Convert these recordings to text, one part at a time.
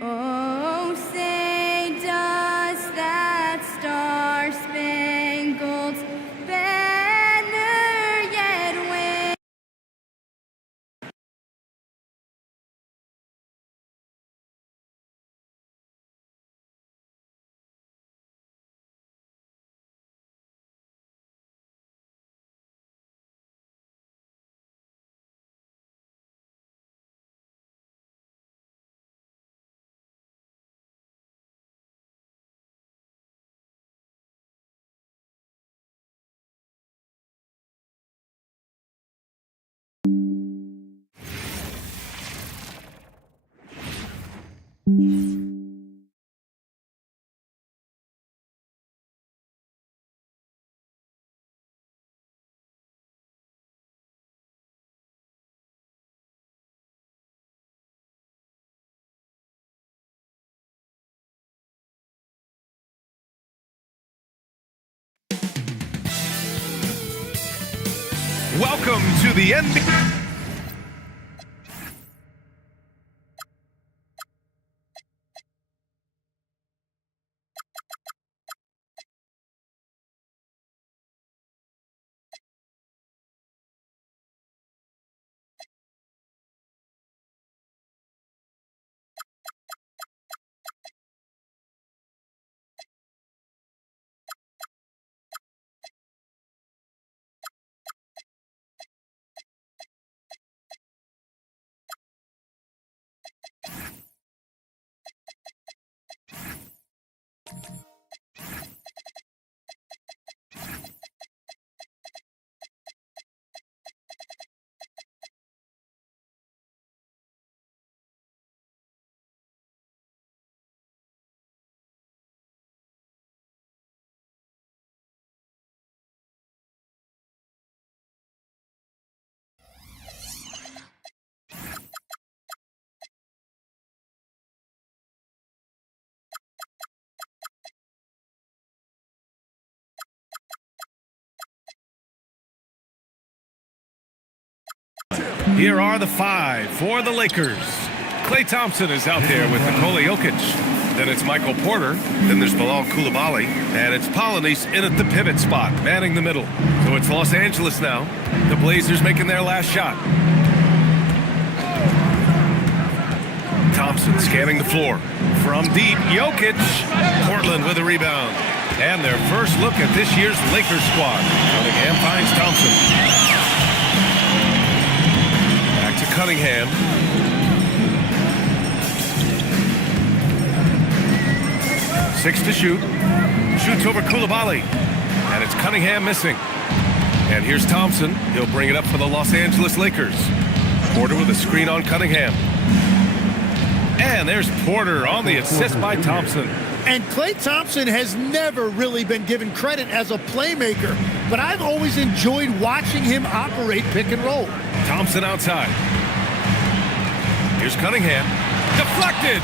Oh, say does that star-spangled banner yet wave? Welcome to the NBA. Here are the five for the Lakers. Klay Thompson is out there with Nikola Jokic. Then it's Michael Porter. Then there's Bilal Coulibaly. And it's Polynice in at the pivot spot, manning the middle. So it's Los Angeles now. The Blazers making their last shot. Thompson scanning the floor. From deep, Jokic. Portland with a rebound. And their first look at this year's Lakers squad. Cunningham finds Thompson. Cunningham. 6 to shoot. Shoots over Coulibaly. And it's Cunningham missing. And here's Thompson. He'll bring it up for the Los Angeles Lakers. Porter with a screen on Cunningham. And there's Porter on the assist by Thompson. And Klay Thompson has never really been given credit as a playmaker, but I've always enjoyed watching him operate pick and roll. Thompson outside. Here's Cunningham. Deflected!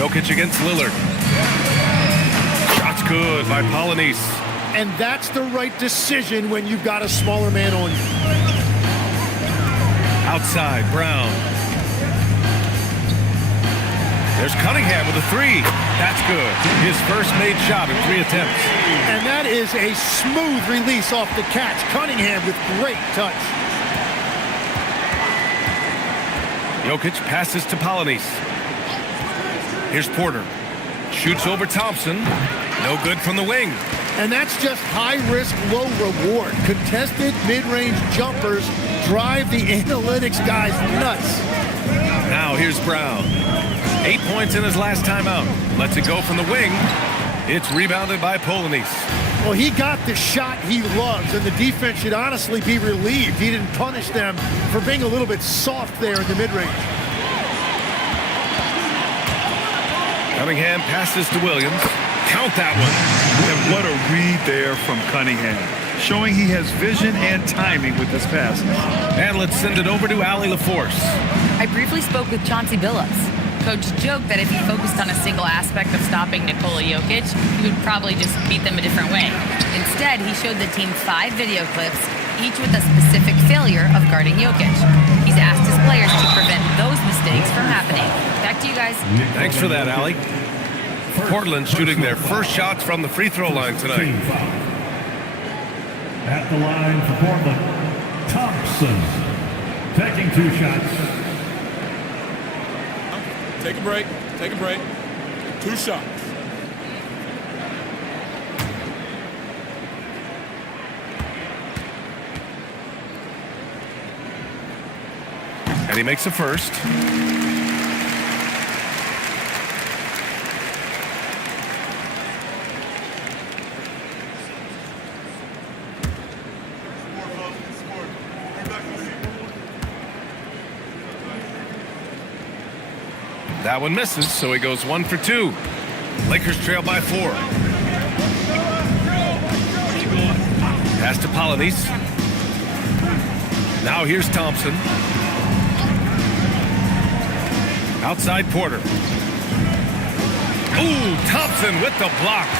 Jokic against Lillard. Shot's good by Polynice. And that's the right decision when you've got a smaller man on you. Outside, Brown. There's Cunningham with a three. That's good. His first made shot in 3 attempts. And that is a smooth release off the catch. Cunningham with great touch. Jokic passes to Polynice. Here's Porter. Shoots over Thompson. No good from the wing. And that's just high risk, low reward. Contested mid-range jumpers drive the analytics guys nuts. Now here's Brown. 8 points in his last timeout. Lets it go from the wing. It's rebounded by Polynice. Well, he got the shot he loves, and the defense should honestly be relieved he didn't punish them for being a little bit soft there in the mid-range. Cunningham passes to Williams. Count that one. And what a read there from Cunningham, showing he has vision and timing with this pass. And let's send it over to Allie LaForce. I briefly spoke with Chauncey Billups. Coach joked that if he focused on a single aspect of stopping Nikola Jokic, he would probably just beat them a different way. Instead, he showed the team 5 video clips, each with a specific failure of guarding Jokic. He's asked his players to prevent those mistakes from happening. Back to you guys. Thanks for that, Allie. Portland shooting their first shots from the free throw line tonight. At the line for Portland, Thompson taking 2 shots. Take a break. Take a break. 2 shots. And he makes a first. That one misses, so he goes 1 for 2. Lakers trail by 4. Pass to Polonese. Now here's Thompson. Outside Porter. Ooh, Thompson with the block.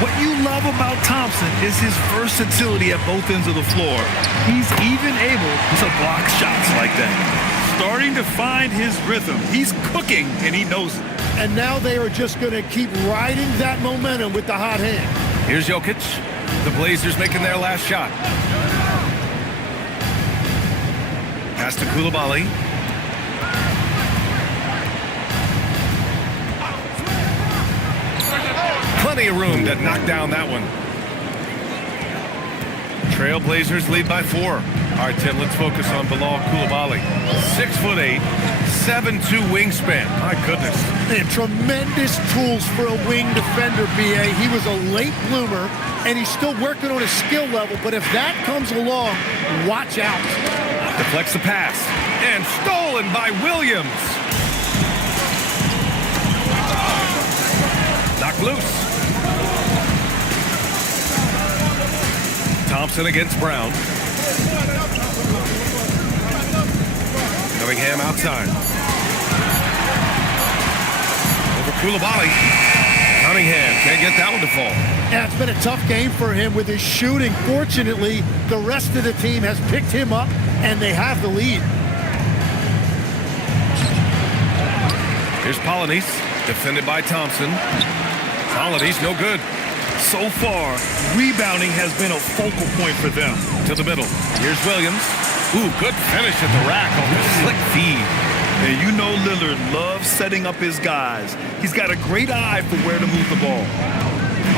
What you love about Thompson is his versatility at both ends of the floor. He's even able to block shots like that. Starting to find his rhythm. He's cooking, and he knows it. And now they are just going to keep riding that momentum with the hot hand. Here's Jokic. The Blazers making their last shot. Pass to Coulibaly. Plenty of room to knock down that one. Trailblazers lead by 4. All right, Tim, let's focus on Bilal Coulibaly. 6'8", 7'2" wingspan. My goodness. And tremendous tools for a wing defender, B.A. He was a late bloomer, and he's still working on his skill level, but if that comes along, watch out. Deflects the pass. And stolen by Williams. Knocked loose. Thompson against Brown. Cunningham outside. Over Coulibaly. Cunningham can't get that one to fall. Yeah, it's been a tough game for him with his shooting. Fortunately, the rest of the team has picked him up, and they have the lead. Here's Polonese, defended by Thompson. Polonese no good. So far, rebounding has been a focal point for them. To the middle. Here's Williams. Ooh, good finish at the rack on the slick feed. And you know Lillard loves setting up his guys. He's got a great eye for where to move the ball.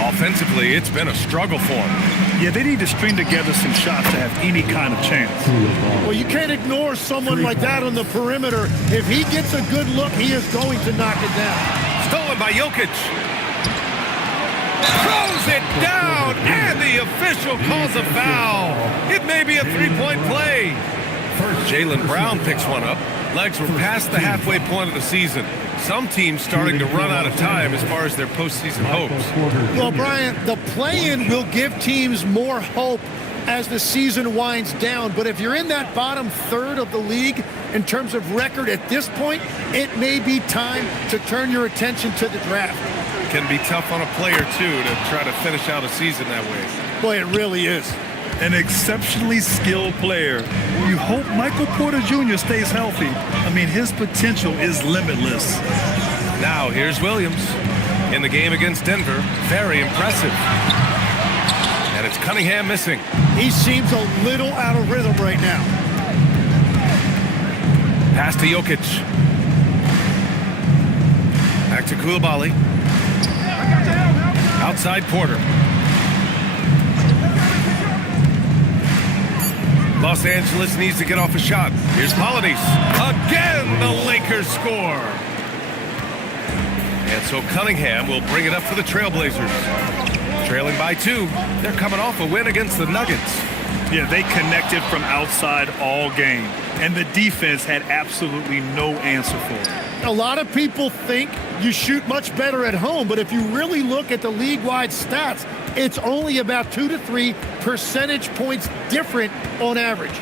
Offensively, it's been a struggle for him. Yeah, they need to string together some shots to have any kind of chance. Well, you can't ignore someone like that on the perimeter. If he gets a good look, he is going to knock it down. Stolen by Jokic. Throws it down, and the official calls a foul. It may be a three-point play. Jaylen Brown picks one up. Legs were past the halfway point of the season. Some teams starting to run out of time as far as their postseason hopes. Well, Brian, the play-in will give teams more hope as the season winds down. But if you're in that bottom third of the league in terms of record at this point, it may be time to turn your attention to the draft. Can be tough on a player, too, to try to finish out a season that way. Boy, it really is. An exceptionally skilled player. You hope Michael Porter Jr. stays healthy. I mean, his potential is limitless. Now, here's Williams. In the game against Denver, very impressive. And it's Cunningham missing. He seems a little out of rhythm right now. Pass to Jokic. Back to Coulibaly. Outside Porter. Los Angeles needs to get off a shot. Here's Polonese. Again, the Lakers score. And so Cunningham will bring it up for the Trailblazers. Trailing by 2. They're coming off a win against the Nuggets. Yeah, they connected from outside all game. And the defense had absolutely no answer for it. A lot of people think you shoot much better at home, but if you really look at the league-wide stats, it's only about 2 to 3 percentage points different on average.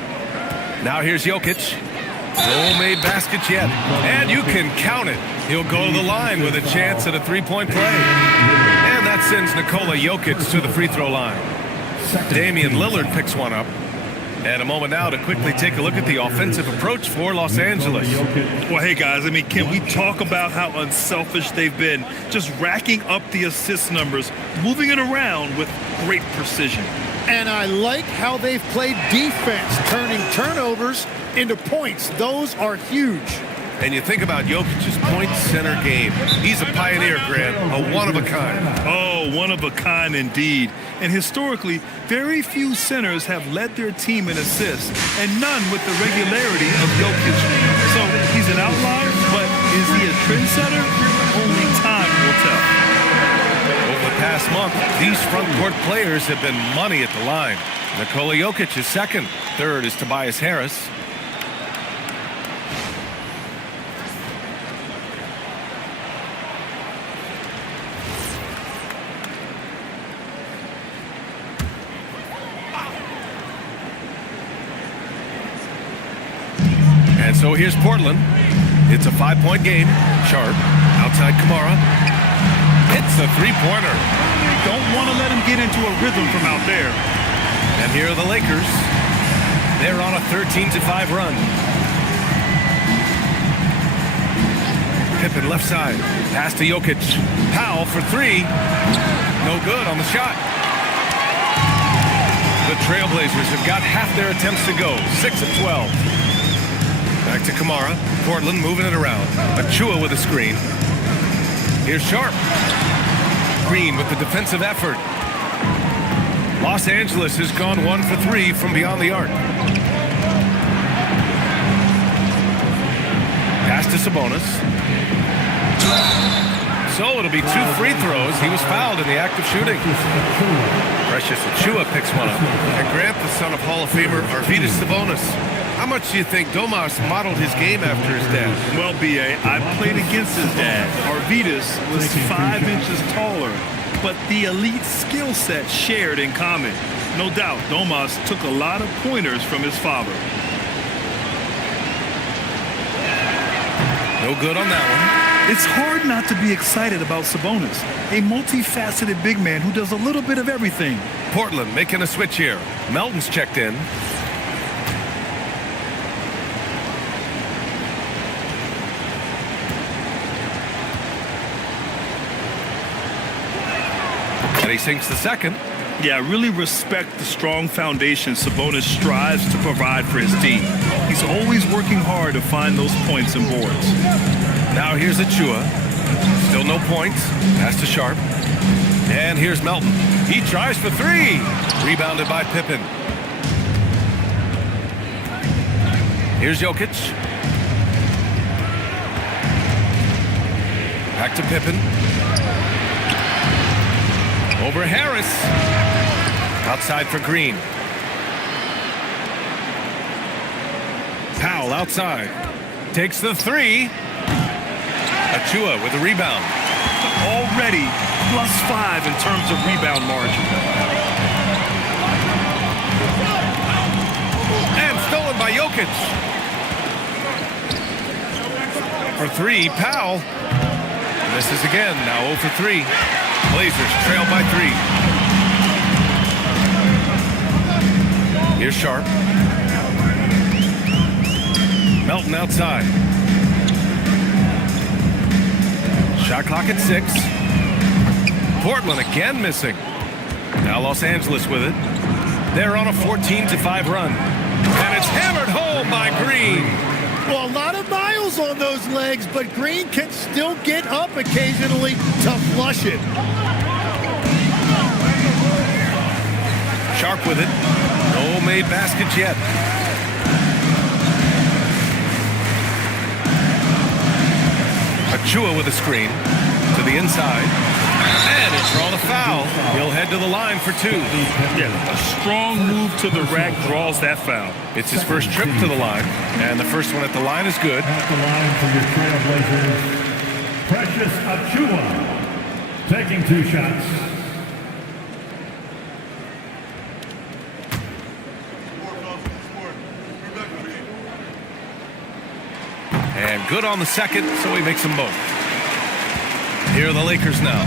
Now here's Jokic. No made baskets yet. And you can count it. He'll go to the line with a chance at a three-point play. And that sends Nikola Jokic to the free throw line. Damian Lillard picks one up. And a moment now to quickly take a look at the offensive approach for Los Angeles. Well, hey, guys, I mean, can we talk about how unselfish they've been? Just racking up the assist numbers, moving it around with great precision. And I like how they've played defense, turning turnovers into points. Those are huge. And you think about Jokic's point center game. He's a pioneer, Grant, a one-of-a-kind. Oh, one of a kind indeed. And historically, very few centers have led their team in assists, and none with the regularity of Jokic. So he's an outlier, but is he a trendsetter? Only time will tell. Over the past month, these front court players have been money at the line. Nikola Jokic is second. Third is Tobias Harris. And so here's Portland. It's a 5-point game. Sharp outside Kamara. Hits a three-pointer. Don't want to let him get into a rhythm from out there. And here are the Lakers. They're on a 13-5 run. Pippen left side. Pass to Jokic. Powell for three. No good on the shot. The Trailblazers have got half their attempts to go. 6 of 12. Back to Kamara. Portland moving it around. Achua with a screen. Here's Sharp. Green with the defensive effort. Los Angeles has gone 1 for 3 from beyond the arc. Pass to Sabonis. So it'll be 2 free throws. He was fouled in the act of shooting. Precious Achua picks one up. And Grant, the son of Hall of Famer Arvydas Sabonis. How much do you think Domas modeled his game after his dad? Well, B.A., I played against his dad. Arvydas was 5 inches taller, but the elite skill set shared in common. No doubt, Domas took a lot of pointers from his father. No good on that one. It's hard not to be excited about Sabonis, a multifaceted big man who does a little bit of everything. Portland making a switch here. Melton's checked in. And he sinks the second. Yeah, I really respect the strong foundation Sabonis strives to provide for his team. He's always working hard to find those points and boards. Now here's Achua. Still no points. Pass to Sharp. And here's Melton. He tries for three. Rebounded by Pippen. Here's Jokic. Back to Pippen. Over Harris. Outside for Green. Powell outside. Takes the three. Achua with a rebound. Already +5 in terms of rebound margin. And stolen by Jokic. For three, Powell. Misses again, now 0 for 3. Blazers trail by 3. Here's Sharp. Melton outside. Shot clock at 6. Portland again missing. Now Los Angeles with it. They're on a 14-5 run. And it's hammered home by Green. Well, a lot of miles on those legs, but Green can still get up occasionally to flush it. Sharp with it. No made baskets yet. Achua with a screen to the inside. And it's drawn a foul. He'll head to the line for 2. Yeah, a strong move to the rack draws that foul. It's his first trip to the line, and the first one at the line is good. At the line for your Trailblazers, Precious Achua, taking 2 shots. And good on the second, so he makes them both. Here are the Lakers now.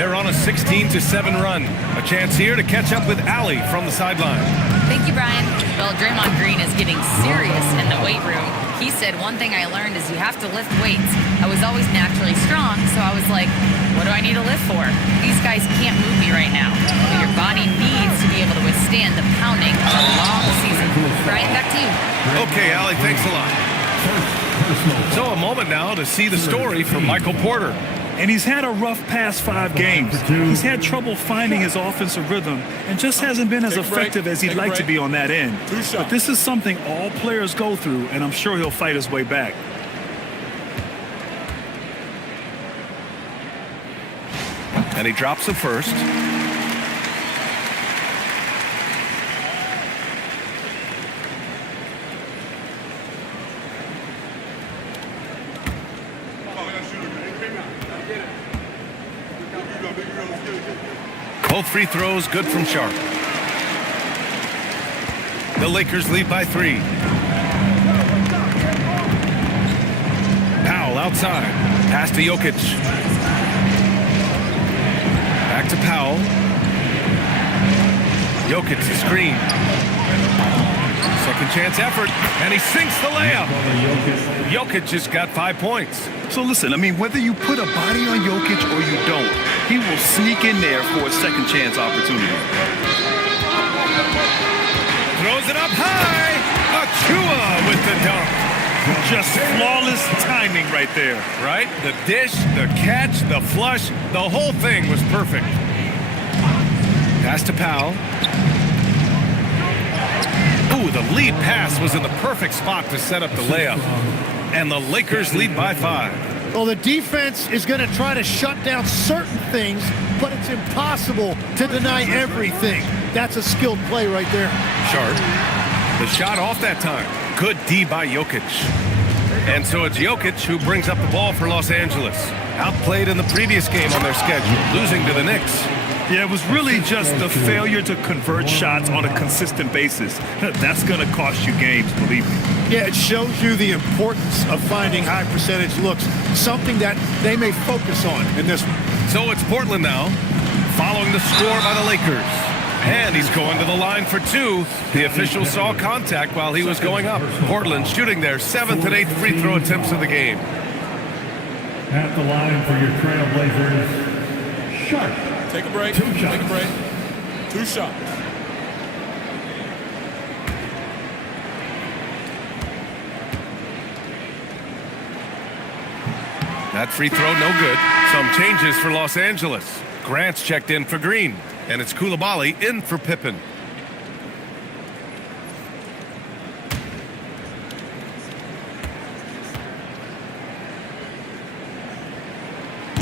They're on a 16-7 run. A chance here to catch up with Allie from the sideline. Thank you, Brian. Well, Draymond Green is getting serious in the weight room. He said, one thing I learned is you have to lift weights. I was always naturally strong, so I was like, what do I need to lift for? These guys can't move me right now. But your body needs to be able to withstand the pounding of a long season. Brian, back to you. Okay, Allie, thanks a lot. So a moment now to see the story from Michael Porter. And he's had a rough past 5 games. He's had trouble finding his offensive rhythm and just hasn't been as effective as he'd like to be on that end. But this is something all players go through, and I'm sure he'll fight his way back. And he drops the first. Both free throws good from Sharp. The Lakers lead by 3. Powell outside. Pass to Jokic. Back to Powell. Jokic the screen. Second chance effort, and he sinks the layup. Jokic just got 5 points. So listen, I mean, whether you put a body on Jokic or you don't, he will sneak in there for a second chance opportunity. Throws it up high. Achua with the dunk. Just flawless timing right there. Right? The dish, the catch, the flush, the whole thing was perfect. Pass to Powell. Ooh, the lead pass was in the perfect spot to set up the layup. And the Lakers lead by 5. Well, the defense is going to try to shut down certain things, but it's impossible to deny everything. That's a skilled play right there. Sharp. The shot off that time. Good D by Jokic. And so it's Jokic who brings up the ball for Los Angeles. Outplayed in the previous game on their schedule, losing to the Knicks. Yeah, it was really just the failure to convert shots on a consistent basis. That's going to cost you games, believe me. Yeah, it shows you the importance of finding high percentage looks, something that they may focus on in this one. So it's Portland now, following the score by the Lakers. And he's going to the line for 2. The official saw contact while he was going up. Portland shooting their 7th and 8th free throw attempts of the game. At the line for your Trailblazers, Sharp. Take a break. 2 shots. Take a break. 2 shots. That free throw no good. Some changes for Los Angeles. Grant's checked in for Green. And it's Coulibaly in for Pippen.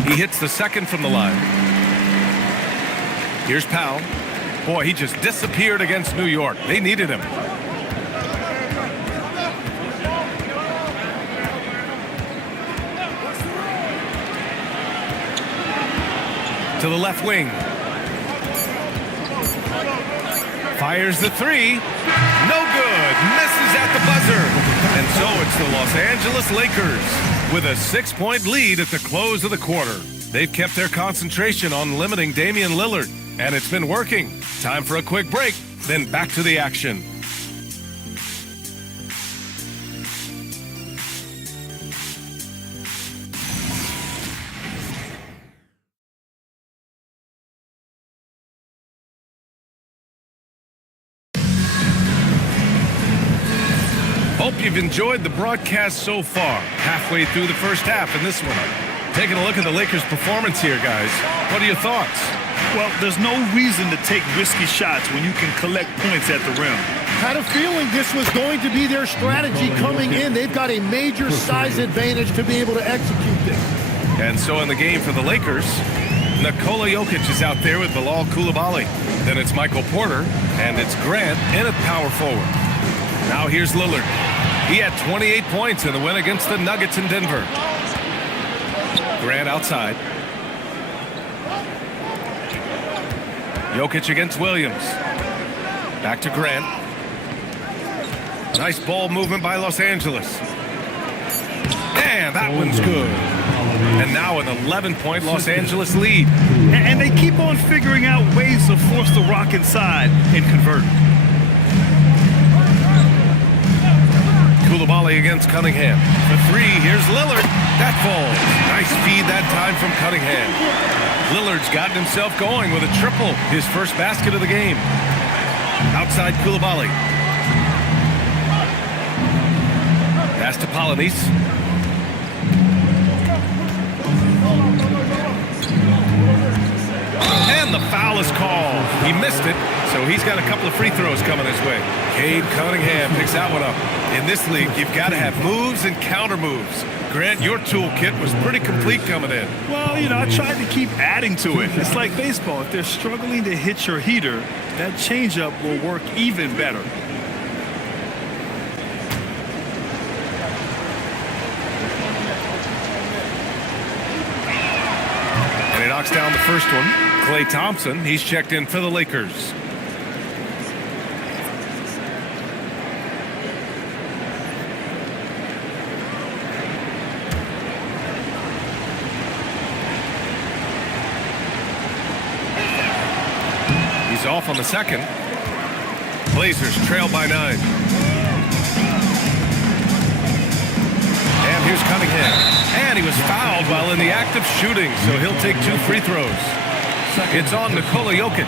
He hits the second from the line. Here's Powell. Boy, he just disappeared against New York. They needed him. To the left wing. Fires the 3. No good. Misses at the buzzer. And so it's the Los Angeles Lakers with a 6-point lead at the close of the quarter. They've kept their concentration on limiting Damian Lillard, and it's been working. Time for a quick break, then back to the action. Hope you've enjoyed the broadcast so far. Halfway through the first half in this one. Taking a look at the Lakers' performance here, guys. What are your thoughts? Well, there's no reason to take risky shots when you can collect points at the rim. Had a feeling this was going to be their strategy coming in. They've got a major size advantage to be able to execute this. And so in the game for the Lakers, Nikola Jokic is out there with Bilal Coulibaly. Then it's Michael Porter, and it's Grant in at power forward. Now here's Lillard. He had 28 points in the win against the Nuggets in Denver. Grant outside. Jokic against Williams. Back to Grant. Nice ball movement by Los Angeles. And that one's good. And And now an 11-point Los Angeles lead. And they keep on figuring out ways to force the rock inside and convert. Koulibaly against Cunningham. For three, here's Lillard. That falls. Nice feed that time from Cunningham. Lillard's gotten himself going with a triple, his first basket of the game. Outside Koulibaly. Pass to Polonese. And the foul is called. He missed it, so he's got a couple of free throws coming his way. Cade Cunningham picks that one up. In this league, you've got to have moves and counter moves. Grant, your toolkit was pretty complete coming in. Well, you know, I tried to keep adding to it. It's like baseball. If they're struggling to hit your heater, that changeup will work even better. And he knocks down the first one. Klay Thompson, he's checked in for the Lakers. He's off on the second. Blazers trail by 9. And here's Cunningham. And he was fouled while in the act of shooting, so he'll take 2 free throws. It's on Nikola Jokic.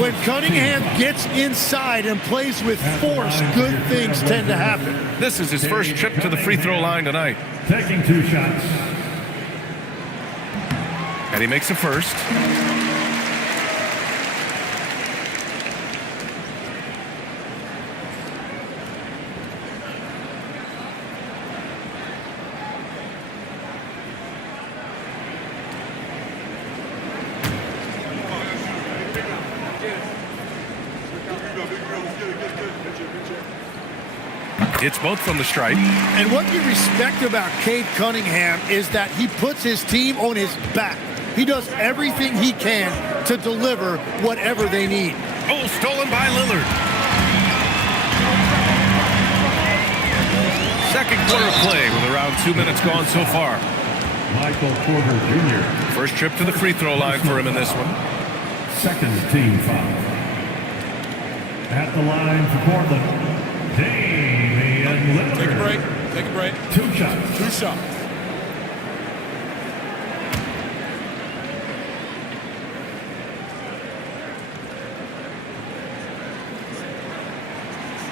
When Cunningham gets inside and plays with force, good things tend to happen. This is his first trip to the free throw line tonight. Taking 2 shots. And he makes a first. It's both from the stripe. And what you respect about Cade Cunningham is that he puts his team on his back. He does everything he can to deliver whatever they need. Oh, stolen by Lillard. Second quarter play with around 2 minutes gone so far. Michael Porter Jr. First trip to the free throw line for him in this one. Second team foul. At the line for Portland, Damian Lillard. Take a break. Take a break. 2 shots. 2 shots.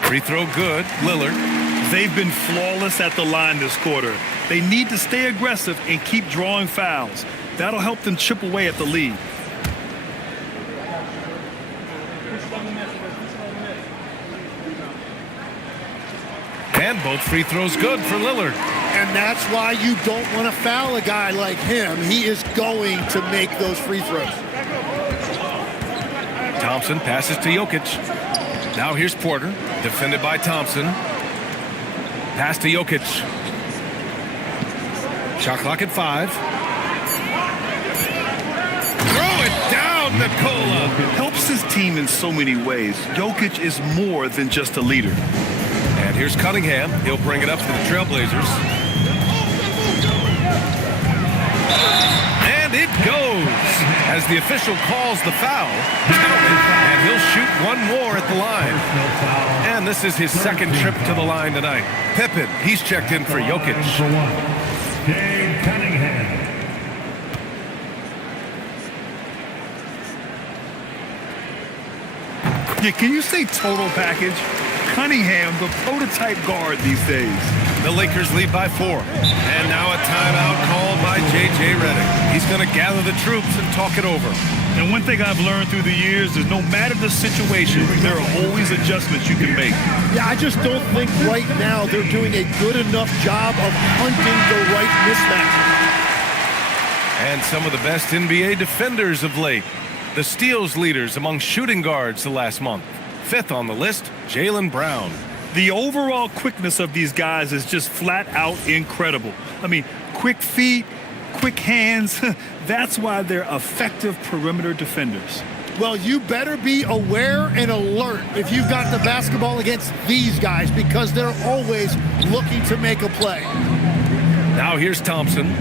Free throw good. Lillard. They've been flawless at the line this quarter. They need to stay aggressive and keep drawing fouls. That'll help them chip away at the lead. And both free throws good for Lillard. And that's why you don't want to foul a guy like him. He is going to make those free throws. Thompson passes to Jokic. Now here's Porter, defended by Thompson. Pass to Jokic. Shot clock at 5. Throw it down, Nikola. Helps his team in so many ways. Jokic is more than just a leader. And here's Cunningham. He'll bring it up for the Trailblazers. And it goes as the official calls the foul. And he'll shoot one more at the line. And this is his second trip to the line tonight. Pippen, he's checked in for Jokic. For 1. Cade Cunningham. Yeah, can you say total package? Cunningham, the prototype guard these days. The Lakers lead by 4. And now a timeout called by J.J. Redick. He's going to gather the troops and talk it over. And one thing I've learned through the years is no matter the situation, there are always adjustments you can make. Yeah, I just don't think right now they're doing a good enough job of hunting the right mismatch. And some of the best NBA defenders of late. The steals leaders among shooting guards the last month. 5th on the list, Jaylen Brown. The overall quickness of these guys is just flat out incredible. I mean, quick feet, quick hands. That's why they're effective perimeter defenders. Well, you better be aware and alert if you've got the basketball against these guys because they're always looking to make a play. Now here's Thompson.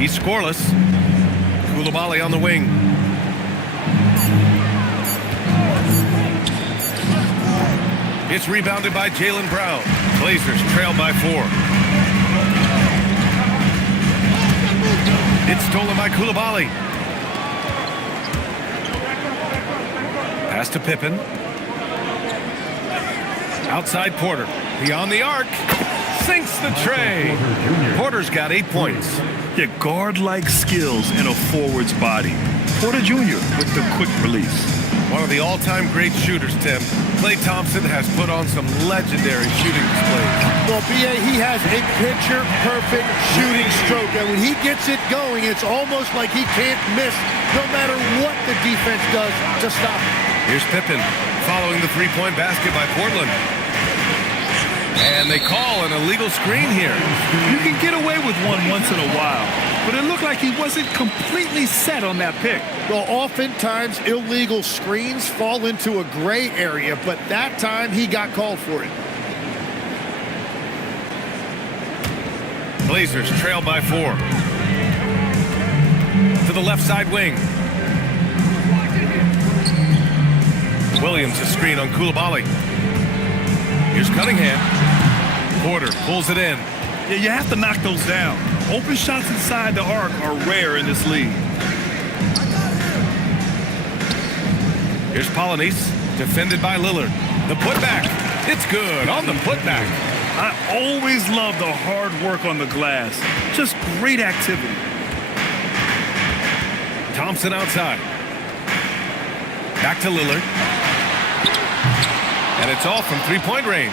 He's scoreless. Koulibaly on the wing. It's rebounded by Jaylen Brown. Blazers trail by 4. It's stolen by Koulibaly. Pass to Pippen. Outside Porter. Beyond the arc. Sinks the tray. Porter's got 8 points. Yeah, guard-like skills in a forward's body. Porter Jr. with the quick release. One of the all-time great shooters, Tim. Klay Thompson has put on some legendary shooting displays. Well, B.A., he has a picture-perfect shooting stroke. And when he gets it going, it's almost like he can't miss no matter what the defense does to stop him. Here's Pippen following the three-point basket by Portland. And they call an illegal screen here. You can get away with one once in a while, but it looked like he wasn't completely set on that pick. Well, oftentimes illegal screens fall into a gray area, but that time he got called for it. Blazers trail by 4. To the left side wing. Williams a screen on Koulibaly. Here's Cunningham. Porter pulls it in. Yeah, you have to knock those down. Open shots inside the arc are rare in this league. Here's Polynice, defended by Lillard. The putback. It's good on the putback. I always love the hard work on the glass. Just great activity. Thompson outside. Back to Lillard. And it's all from three-point range.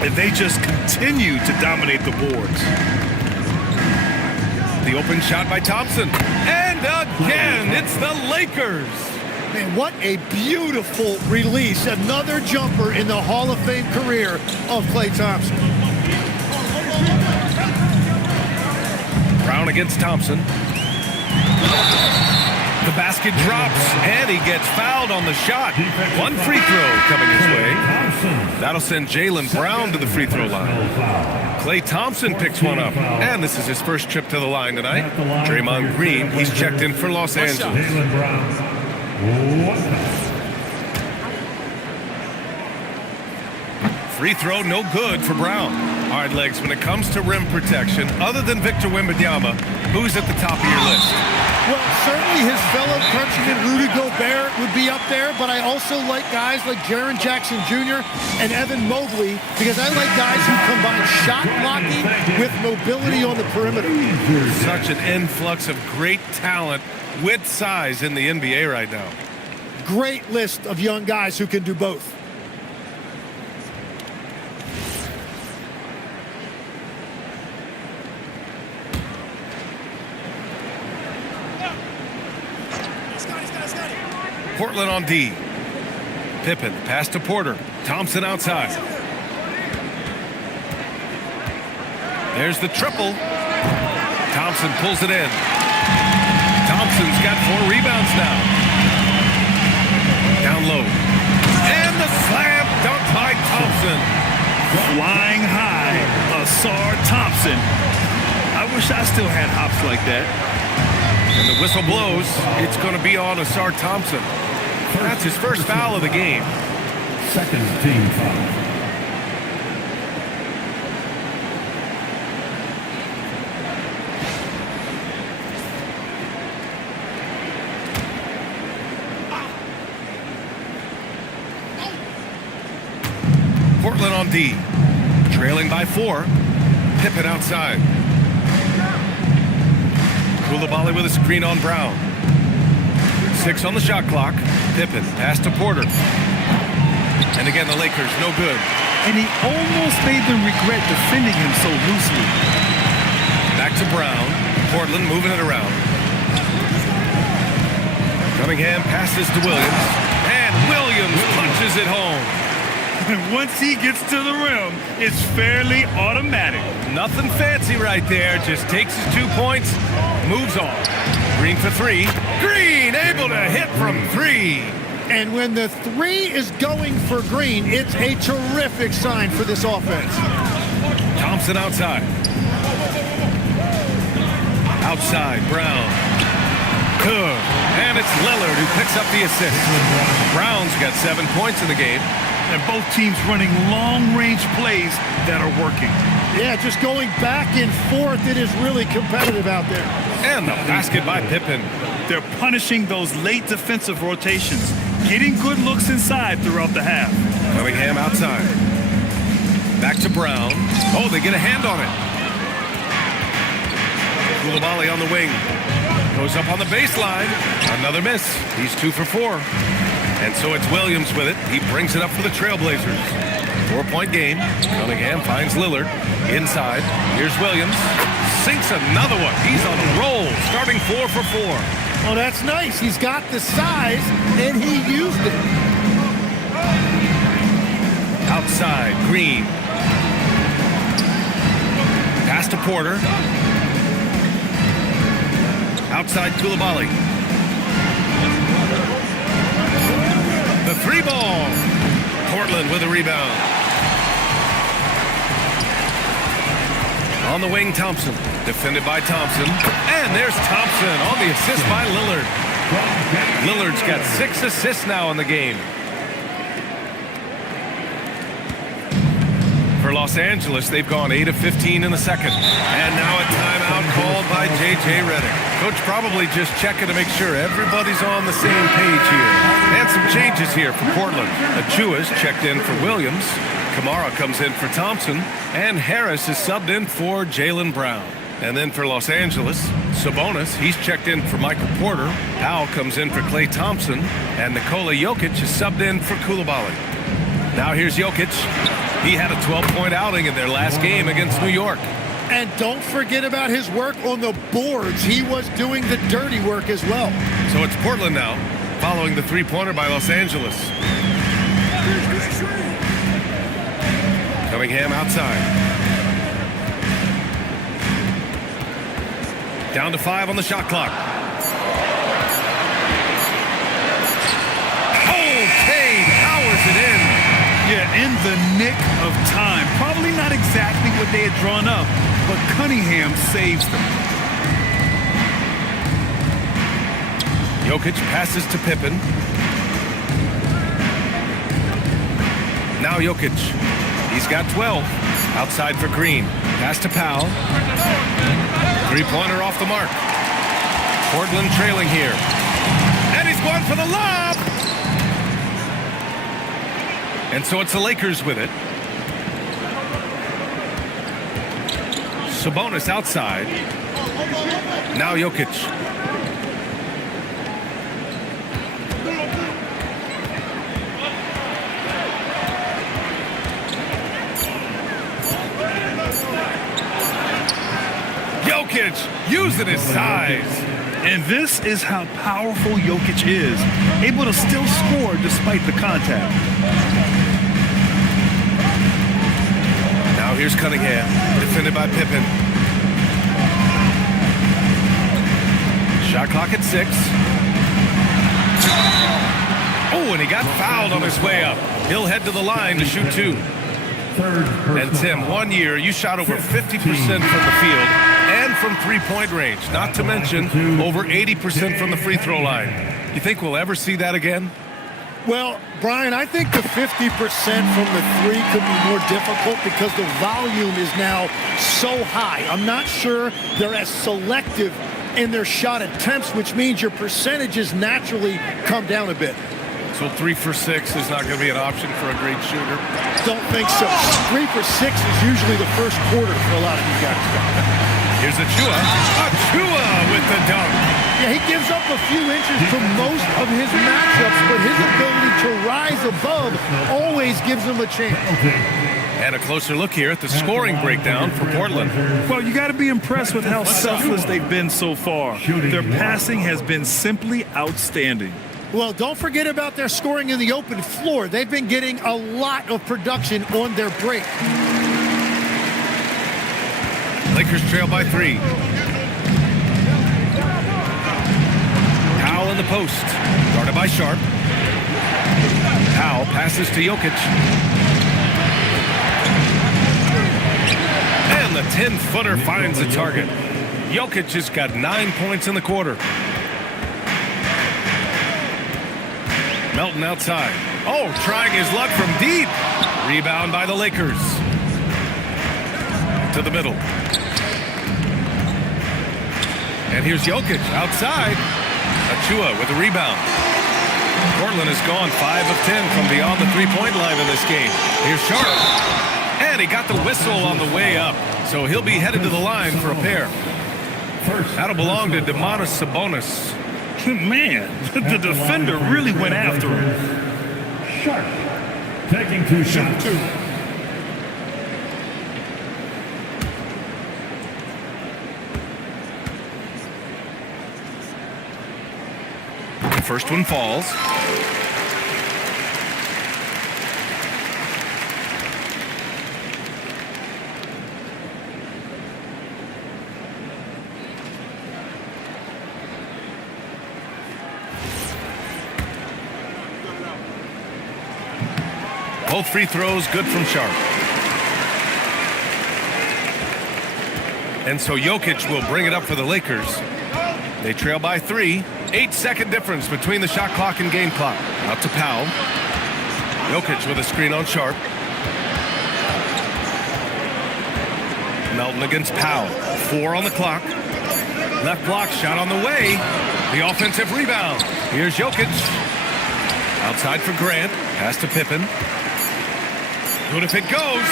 And they just continue to dominate the boards. The open shot by Thompson. And again, it's the Lakers. Man, what a beautiful release. Another jumper in the Hall of Fame career of Klay Thompson. Brown against Thompson. The basket drops, and he gets fouled on the shot. One free throw coming his way. That'll send Jaylen Brown to the free throw line. Klay Thompson picks one up, and this is his first trip to the line tonight. Draymond Green, he's checked in for Los Angeles. Jaylen Brown. Free throw, no good for Brown. All right, Legs, when it comes to rim protection, other than Victor Wembanyama, who's at the top of your list? Well, certainly his fellow countryman Rudy Gobert would be up there, but I also like guys like Jaren Jackson Jr. and Evan Mobley because I like guys who combine shot blocking with mobility on the perimeter. Such an influx of great talent with size in the NBA right now. Great list of young guys who can do both. Portland on D. Pippen, pass to Porter. Thompson outside. There's the triple. Thompson pulls it in. Thompson's got 4 rebounds now. Down low. And the slam dunk by Thompson. Flying high, Asar Thompson. I wish I still had hops like that. And the whistle blows. It's going to be on Asar Thompson. That's his first foul of the game. Second team foul. Portland on D. Trailing by 4. Pippen outside. Koulibaly with a screen on Brown. 6 on the shot clock. Pippen, pass to Porter. And again, the Lakers, no good. And he almost made them regret defending him so loosely. Back to Brown. Portland moving it around. Cunningham passes to Williams. And Williams punches it home. And once he gets to the rim, it's fairly automatic. Nothing fancy right there. Just takes his 2 points, moves on. Green for 3. Green able to hit from 3. And when the 3 is going for Green, it's a terrific sign for this offense. Thompson outside. Outside, Brown. Good. And it's Lillard who picks up the assist. Brown's got 7 points in the game. And both teams running long-range plays that are working. Yeah, just going back and forth. It is really competitive out there. And the basket by Pippen. They're punishing those late defensive rotations, getting good looks inside throughout the half. Cunningham outside. Back to Brown. Oh, they get a hand on it. Coulibaly on the wing. Goes up on the baseline. Another miss. He's 2 for 4. And so it's Williams with it. He brings it up for the Trailblazers. 4-point game. Cunningham finds Lillard. Inside. Here's Williams. Sinks another one. He's on a roll. Starting 4 for 4. Oh, that's nice. He's got the size, and he used it. Outside, Green. Pass to Porter. Outside, Coulibaly. The 3 ball. Portland with a rebound. On the wing, Thompson. Defended by Thompson. And there's Thompson on the assist by Lillard. Lillard's got 6 assists now in the game. For Los Angeles, they've gone 8 of 15 in the second. And now a timeout called by J.J. Redick. Coach probably just checking to make sure everybody's on the same page here. And some changes here for Portland. Achua's checked in for Williams. Kamara comes in for Thompson. And Harris is subbed in for Jaylen Brown. And then for Los Angeles, Sabonis, he's checked in for Michael Porter. Powell comes in for Klay Thompson. And Nikola Jokic is subbed in for Coulibaly. Now here's Jokic. He had a 12-point outing in their last game against New York. And don't forget about his work on the boards. He was doing the dirty work as well. So it's Portland now, following the 3-pointer by Los Angeles. Cunningham outside. Down to 5 on the shot clock. Okay, powers it in. Yeah, in the nick of time. Probably not exactly what they had drawn up, but Cunningham saves them. Jokic passes to Pippen. Now Jokic. He's got 12. Outside for Green. Pass to Powell. 3-pointer off the mark. Portland trailing here. And he's going for the lob. And so it's the Lakers with it. Sabonis outside. Now Jokic. Jokic using his size. And this is how powerful Jokic is. Able to still score despite the contact. Now here's Cunningham, defended by Pippen. Shot clock at 6. Oh, and he got fouled on his way up. He'll head to the line to shoot 2. And Tim, 1 year, you shot over 50% from the field and from 3-point range, not to mention over 80% from the free throw line. You think we'll ever see that again? Well, Brian, I think the 50% from the 3 could be more difficult because the volume is now so high. I'm not sure they're as selective in their shot attempts, which means your percentages naturally come down a bit. So 3 for 6 is not going to be an option for a great shooter? Don't think so. 3 for 6 is usually the first quarter for a lot of these guys. Here's Achua. Achua with the dunk. Yeah, he gives up a few inches for most of his matchups, but his ability to rise above always gives him a chance. And a closer look here at the scoring breakdown for Portland. Well, you got to be impressed with how selfless they've been so far. Their passing has been simply outstanding. Well, don't forget about their scoring in the open floor. They've been getting a lot of production on their break. Lakers trail by 3. Powell in the post. Guarded by Sharp. Powell passes to Jokic. And the 10-footer finds the target. Jokic just got 9 points in the quarter. Melton outside. Oh, trying his luck from deep. Rebound by the Lakers. To the middle. And here's Jokic outside. Achua with a rebound. Portland has gone 5 of 10 from beyond the three-point line in this game. Here's Sharp. And he got the whistle on the way up. So he'll be headed to the line for a pair. That'll belong to Domantas Sabonis. Man, the defender really went after him. Sharp taking 2 shots. The first one falls. Both free throws good from Sharp. And so Jokic will bring it up for the Lakers. They trail by 3. 8-second difference between the shot clock and game clock. Out to Powell. Jokic with a screen on Sharp. Melton against Powell. 4 on the clock. Left block shot on the way. The offensive rebound. Here's Jokic. Outside for Grant. Pass to Pippen. Good if it goes.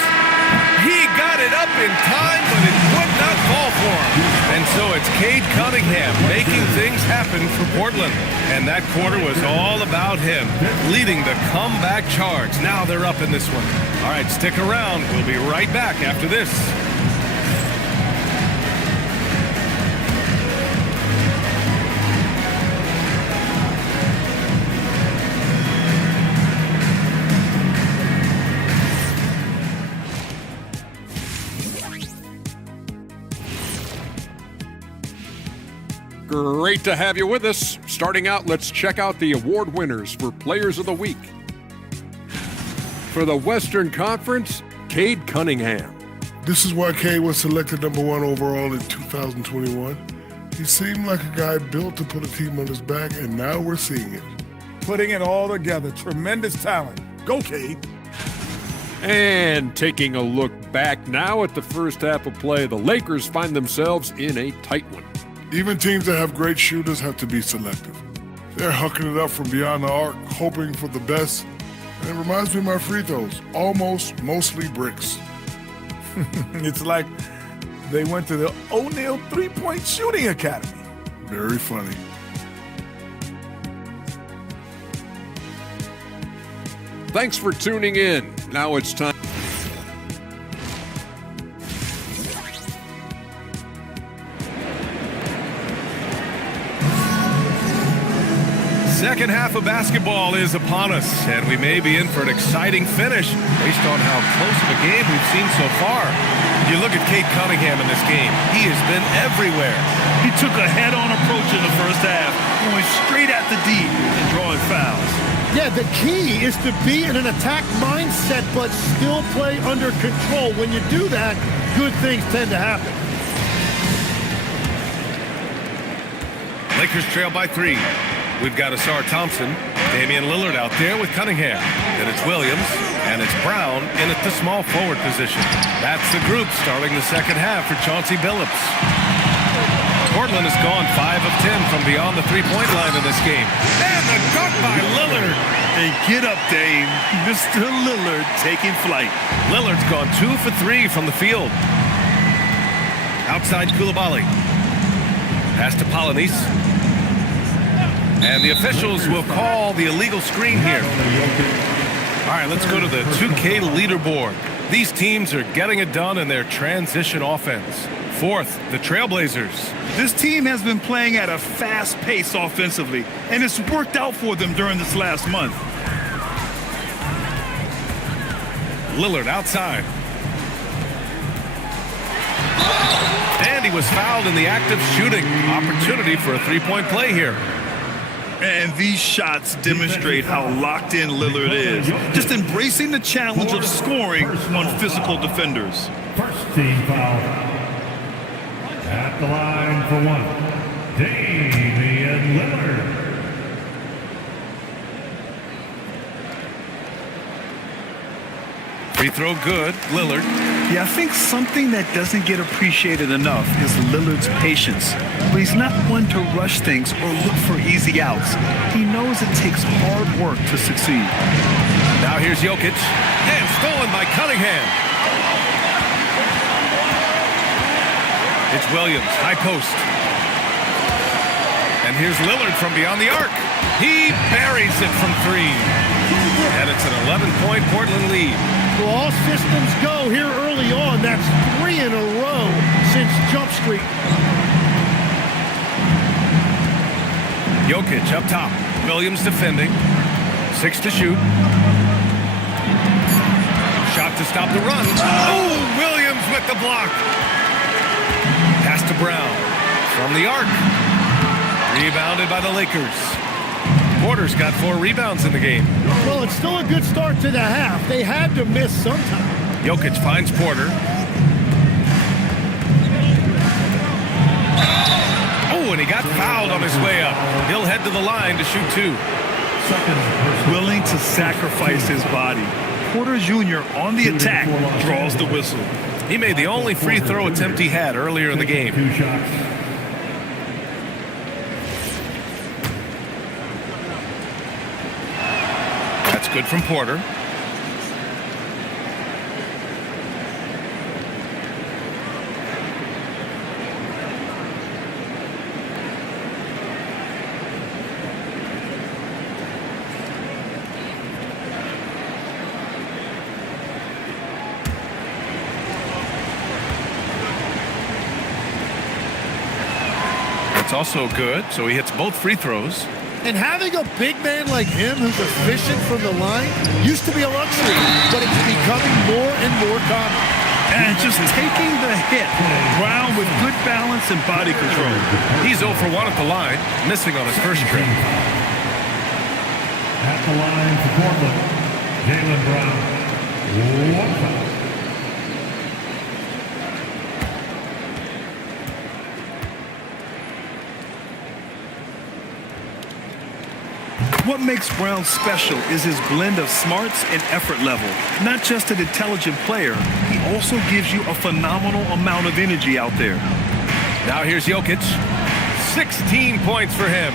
He got it up in time, but it would not fall for him. And so it's Cade Cunningham making things happen for Portland. And that quarter was all about him, leading the comeback charge. Now they're up in this one. All right, stick around. We'll be right back after this. Great to have you with us. Starting out, let's check out the award winners for Players of the Week. For the Western Conference, Cade Cunningham. This is why Cade was selected #1 overall in 2021. He seemed like a guy built to put a team on his back, and now we're seeing it. Putting it all together. Tremendous talent. Go, Cade. And taking a look back now at the first half of play, the Lakers find themselves in a tight one. Even teams that have great shooters have to be selective. They're hucking it up from beyond the arc, hoping for the best. And it reminds me of my free throws. Almost, mostly bricks. It's like they went to the O'Neal three-point shooting academy. Very funny. Thanks for tuning in. Now it's time. Second half of basketball is upon us, and we may be in for an exciting finish based on how close of a game we've seen so far. You look at Cade Cunningham in this game. He has been everywhere. He took a head-on approach in the first half, going straight at the D and drawing fouls. Yeah, the key is to be in an attack mindset, but still play under control. When you do that, good things tend to happen. Lakers trail by 3. We've got Asar Thompson, Damian Lillard out there with Cunningham. Then it's Williams, and it's Brown in at the small forward position. That's the group starting the second half for Chauncey Billups. Portland has gone 5 of 10 from beyond the three-point line in this game. And the dunk by Lillard. And get up, Dame. Mr. Lillard taking flight. Lillard's gone 2 for 3 from the field. Outside Koulibaly. Pass to Polonese. And the officials will call the illegal screen here. All right, let's go to the 2K leaderboard. These teams are getting it done in their transition offense. Fourth, the Trailblazers. This team has been playing at a fast pace offensively, and it's worked out for them during this last month. Lillard outside. And he was fouled in the act of shooting. Opportunity for a three-point play here. And these shots demonstrate how locked in Lillard is. Just embracing the challenge of scoring on physical defenders. First team foul. At At the line for one, Damian Lillard. Free throw good, Lillard. Yeah, I think something that doesn't get appreciated enough is Lillard's patience. But he's not one to rush things or look for easy outs. He knows it takes hard work to succeed. Now here's Jokic, and stolen by Cunningham. It's Williams, high post. And here's Lillard from beyond the arc. He buries it from three. And it's an 11-point Portland lead. Well, all systems go here early on. That's 3 in a row since Jump Street. Jokic up top. Williams defending. 6 to shoot. Shot to stop the run. Oh, Williams with the block. Pass to Brown. From the arc. Rebounded by the Lakers. Porter's got 4 rebounds in the game. Well, it's still a good start to the half. They had to miss sometime. Jokic finds Porter. Oh, and he got fouled on his way up. He'll head to the line to shoot 2. Willing to sacrifice his body. Porter Jr. on the attack draws the whistle. He made the only free throw attempt he had earlier in the game. 2 shots. That's good from Porter. It's also good, so he hits both free throws. And having a big man like him who's efficient from the line used to be a luxury, but it's becoming more and more common. And just taking the hit. Brown with good balance and body control. He's 0 for 1 at the line, missing on his first trip. At the line for Portland, Jaylen Brown. 1 foul. What makes Brown special is his blend of smarts and effort level. Not just an intelligent player, he also gives you a phenomenal amount of energy out there. Now here's Jokic. 16 points for him.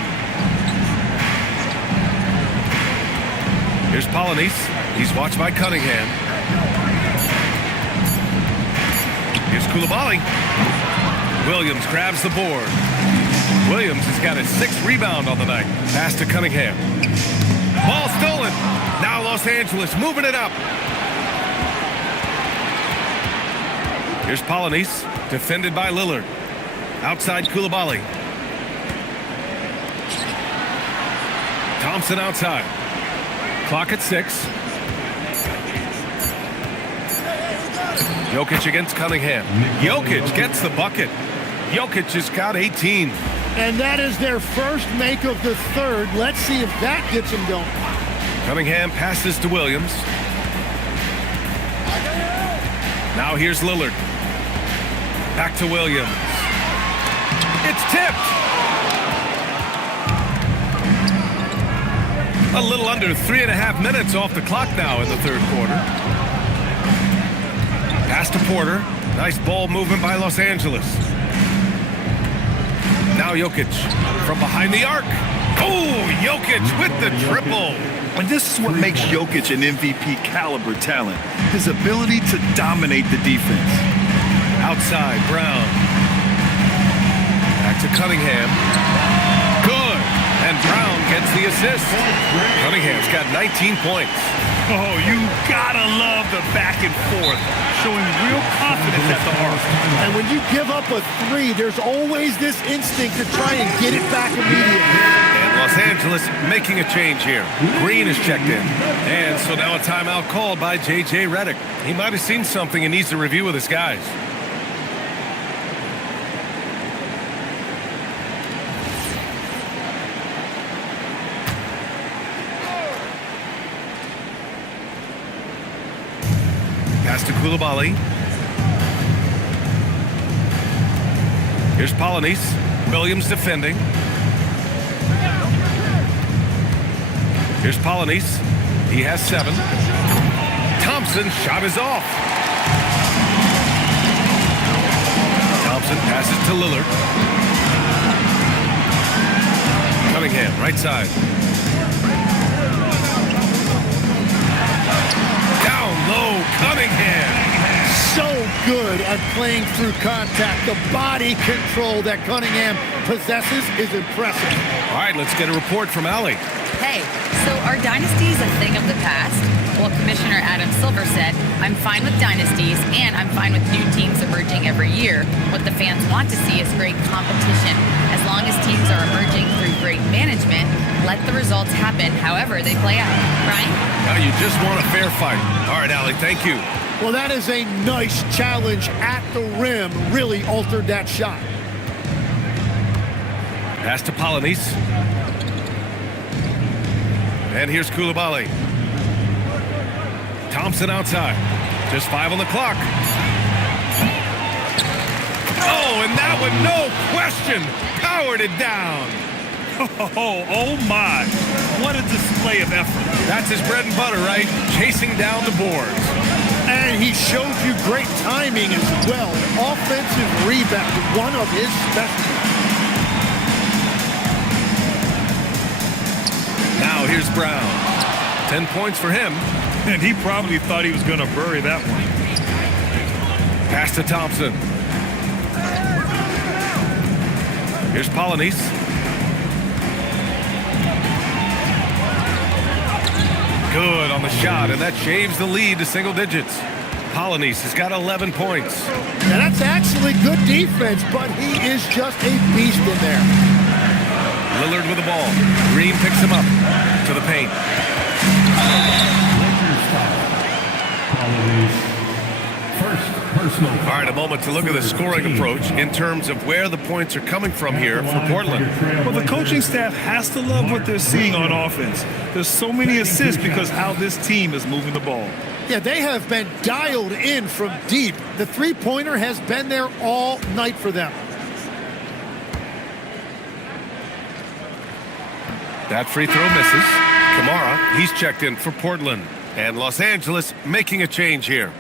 Here's Polynice. He's watched by Cunningham. Here's Coulibaly. Williams grabs the board. Williams has got his 6th rebound on the night. Pass to Cunningham. Ball stolen. Now Los Angeles moving it up. Here's Polynice, defended by Lillard. Outside Coulibaly. Thompson outside. Clock at 6. Jokic against Cunningham. Jokic gets the bucket. Jokic has got 18. And that is their first make of the third. Let's see if that gets them going. Cunningham passes to Williams. Now here's Lillard. Back to Williams. It's tipped. A little under 3.5 minutes off the clock now in the third quarter. Pass to Porter. Nice ball movement by Los Angeles. Now Jokic from behind the arc. Oh, Jokic with the triple. And this is what makes Jokic an MVP caliber talent. His ability to dominate the defense. Outside, Brown. Back to Cunningham. Good. And Brown gets the assist. Cunningham's got 19 points. Oh, you gotta love the back and forth, showing real confidence at the arc. And when you give up a 3, there's always this instinct to try and get it back immediately. And Los Angeles making a change here. Green is checked in. And so now a timeout called by J.J. Redick. He might have seen something and needs to review with his guys. Pass to Coulibaly. Here's Polynice. Williams defending. Here's Polynice. He has 7. Thompson shot is off. Thompson passes to Lillard. Cunningham, right side. Down low, Cunningham. So good at playing through contact. The body control that Cunningham possesses is impressive. All right, let's get a report from Allie. Hey, so are dynasties a thing of the past? Well, Commissioner Adam Silver said, I'm fine with dynasties and I'm fine with new teams emerging every year. What the fans want to see is great competition. As long as teams are emerging through great management, let the results happen however they play out. Brian? Now you just want a fair fight. All right, Allie, thank you. Well, that is a nice challenge at the rim. Really altered that shot. Pass to Polynice. And here's Koulibaly. Thompson outside. Just 5 on the clock. Oh, and that one, no question, powered it down. Oh my. What a display of effort. That's his bread and butter, right? Chasing down the boards. And he shows you great timing as well. Offensive rebound, one of his specialties. Now here's Brown. 10 points for him. And he probably thought he was going to bury that one. Pass to Thompson. Here's Polynice. Good on the shot, and that shaves the lead to single digits. Polynice has got 11 points. Now that's actually good defense, but he is just a beast in there. Lillard with the ball. Green picks him up to the paint. All right, a moment to look at the scoring approach in terms of where the points are coming from here for Portland. Well, the coaching staff has to love what they're seeing on offense. There's so many assists because how this team is moving the ball. Yeah, they have been dialed in from deep. The three-pointer has been there all night for them. That free throw misses. Kamara, he's checked in for Portland. And Los Angeles making a change here.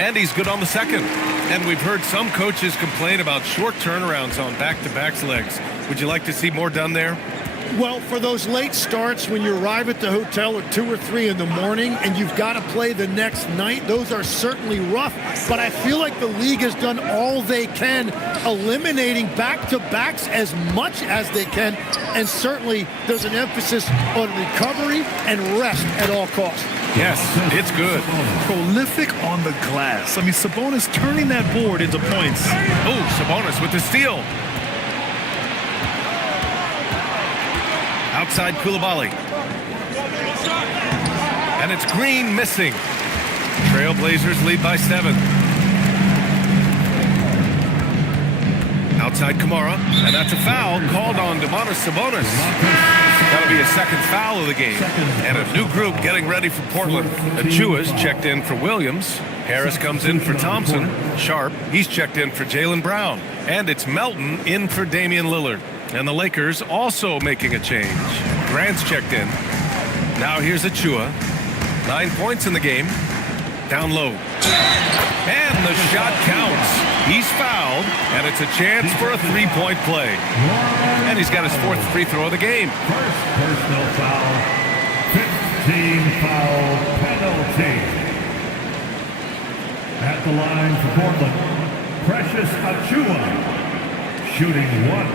And he's good on the second. And we've heard some coaches complain about short turnarounds on back-to-back legs. Would you like to see more done there? Well, for those late starts when you arrive at the hotel at 2 or 3 in the morning and you've got to play the next night, those are certainly rough. But I feel like the league has done all they can, eliminating back-to-backs as much as they can. And certainly there's an emphasis on recovery and rest at all costs. Yes, it's good. Prolific on the glass. I mean, Sabonis turning that board into points. Oh, Sabonis with the steal. Outside Koulibaly. And it's Green missing. Trailblazers lead by 7. Outside Kamara, and that's a foul called on Domantas Sabonis. That'll be a second foul of the game. And a new group getting ready for Portland. Achua's checked in for Williams. Harris comes in for Thompson. Sharp, he's checked in for Jaylen Brown. And it's Melton in for Damian Lillard. And the Lakers also making a change. Grant's checked in. Now here's Achua. 9 points in the game. Down low. And the shot counts. He's fouled, and it's a chance for a three-point play. And he's got his 4th free throw of the game. First personal foul, 15 foul penalty. At the line for Portland, Precious Achua, shooting 1.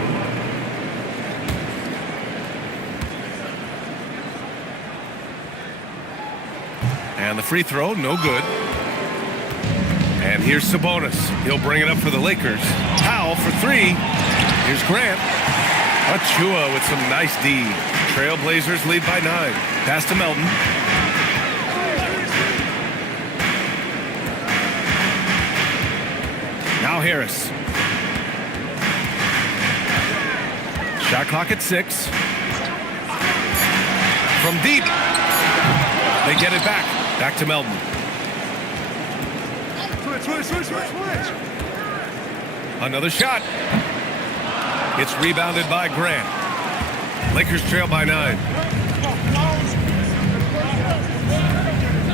And the free throw, no good. And here's Sabonis. He'll bring it up for the Lakers. Powell for 3. Here's Grant. Achua with some nice D. Trailblazers lead by 9. Pass to Melton. Now Harris. Shot clock at 6. From deep. They get it back. Back to Melton. Switch. Another shot. It's rebounded by Grant. Lakers trail by 9.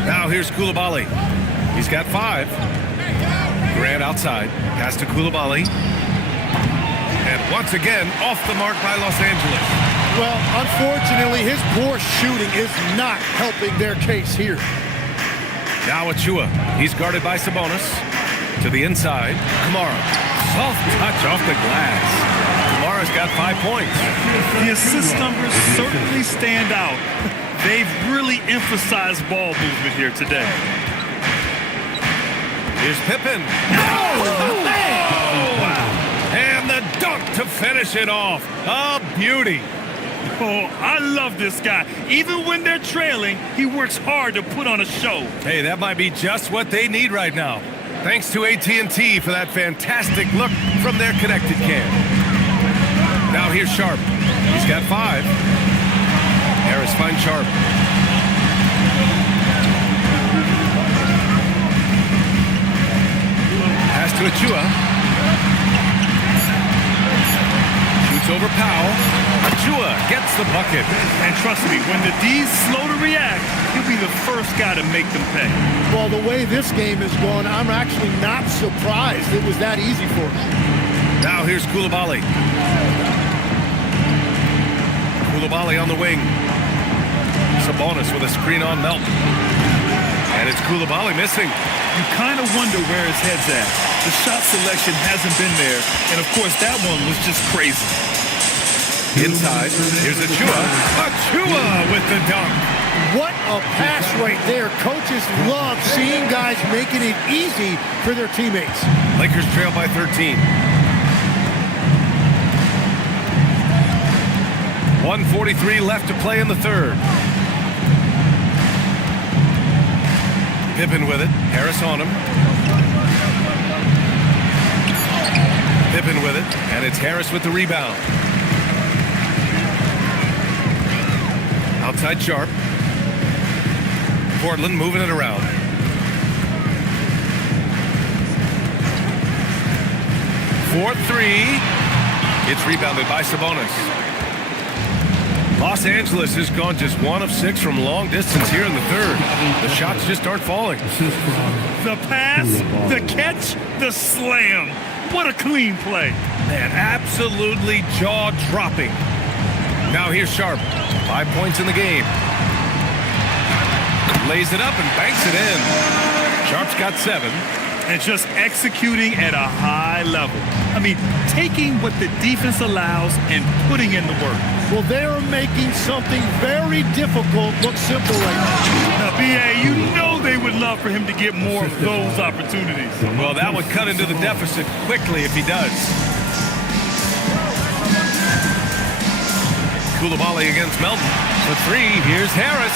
Now here's Coulibaly. He's got 5. Grant outside. Pass to Coulibaly. And once again, off the mark by Los Angeles. Well, unfortunately, his poor shooting is not helping their case here. Now Achua. He's guarded by Sabonis. To the inside. Kamara. Soft touch off the glass. Kamara's got 5 points. The assist numbers certainly stand out. They've really emphasized ball movement here today. Here's Pippen. Oh, and the dunk to finish it off. A beauty. Oh, I love this guy. Even when they're trailing, he works hard to put on a show. Hey, that might be just what they need right now. Thanks to AT&T for that fantastic look from their connected cam. Now here's Sharp. He's got 5. Harris finds Sharp. Pass to Achua. Shoots over Powell. Achua gets the bucket. And trust me, when the D's slow to react, he'll be the first guy to make them pay. Well, the way this game is going, I'm actually not surprised it was that easy for him. Now here's Coulibaly. Coulibaly on the wing. Sabonis with a screen on Melton. And it's Coulibaly missing. You kind of wonder where his head's at. The shot selection hasn't been there. And, of course, that one was just crazy. Inside, here's Achua. Achua with the dunk. What a pass right there. Coaches love seeing guys making it easy for their teammates. Lakers trail by 13. 1:43 left to play in the third. Pippen with it. Harris on him. Pippen with it. And it's Harris with the rebound. Outside Sharp. Portland moving it around. Fourth 3. It's rebounded by Sabonis. Los Angeles has gone just 1 of 6 from long distance here in the third. The shots just aren't falling. The pass, the catch, the slam. What a clean play. Man, absolutely jaw-dropping. Now here's Sharp. 5 points in the game. Lays it up and banks it in. Sharp's got 7. And just executing at a high level. I mean, taking what the defense allows and putting in the work. Well, they're making something very difficult look simple right now. Now, B.A., you know they would love for him to get more of those opportunities. Well, that would cut into the deficit quickly if he does. Coulibaly against Melton. For 3, here's Harris.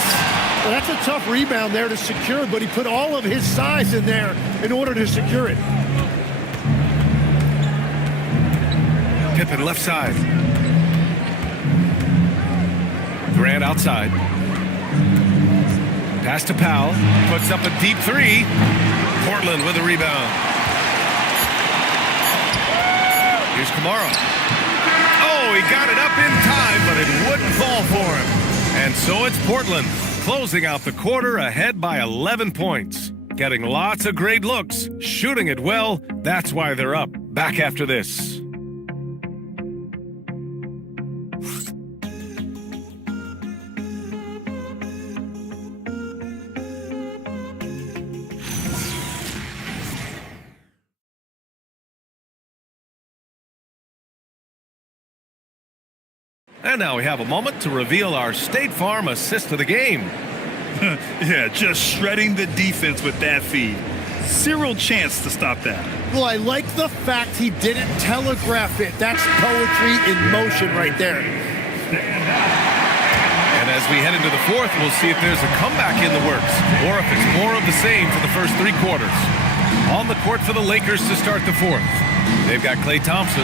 Well, that's a tough rebound there to secure, but he put all of his size in there in order to secure it. Pippen left side. Grant outside. Pass to Powell. Puts up a deep 3. Portland with a rebound. Here's Kamara. Oh, he got it up in time, but it wouldn't fall for him. And so it's Portland, closing out the quarter ahead by 11 points. Getting lots of great looks, shooting it well. That's why they're up. Back after this. And now we have a moment to reveal our State Farm assist of the game. Yeah, just shredding the defense with that feed. Zero chance to stop that. Well, I like the fact he didn't telegraph it. That's poetry in motion right there. And as we head into the fourth, we'll see if there's a comeback in the works or if it's more of the same for the first 3 quarters. On the court for the Lakers to start the fourth. They've got Klay Thompson.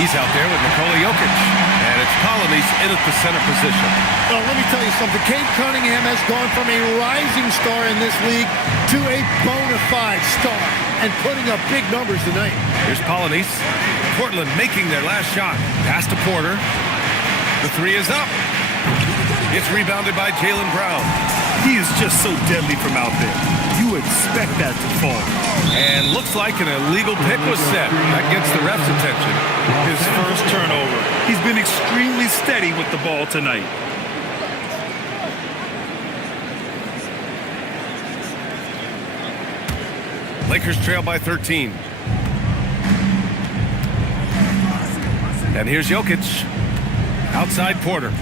He's out there with Nikola Jokic. And it's Polynice in at the center position. Well, let me tell you something. Cade Cunningham has gone from a rising star in this league to a bona fide star and putting up big numbers tonight. Here's Polynice. Portland making their last shot. Pass to Porter. The three is up. It's rebounded by Jaylen Brown. He is just so deadly from out there. You expect that to fall. And looks like an illegal pick was set. That gets the ref's attention. His first turnover. He's been extremely steady with the ball tonight. Lakers trail by 13. And here's Jokic. Outside Porter.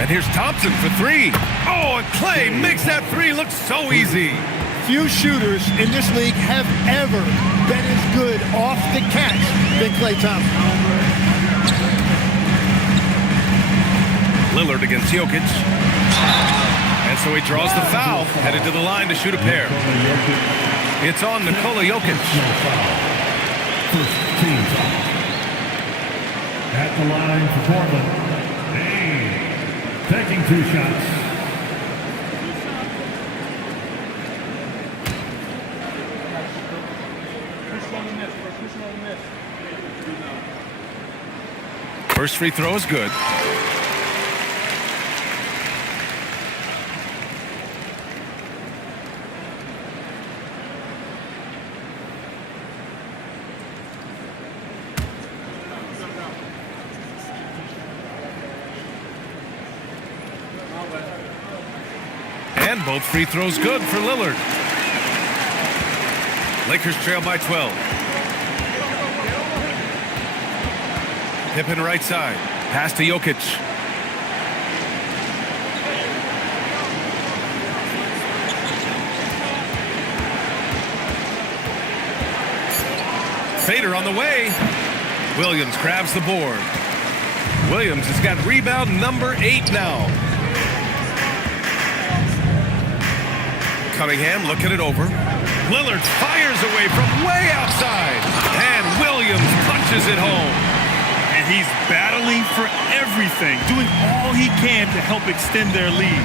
And here's Thompson for three. Oh, and Klay makes that three look so easy. Few shooters in this league have ever been as good off the catch than Klay Thompson. Lillard against Jokic. And so he draws the foul, headed to the line to shoot a pair. It's on Nikola Jokic. First team foul. At the line for Portland. Taking 2 shots. First free throw is good. And both free throws good for Lillard. Lakers trail by 12. Pippen right side. Pass to Jokic. Fader on the way. Williams grabs the board. Williams has got rebound number 8 now. Cunningham looking it over. Lillard fires away from way outside. And Williams punches it home. And he's battling for everything, doing all he can to help extend their lead.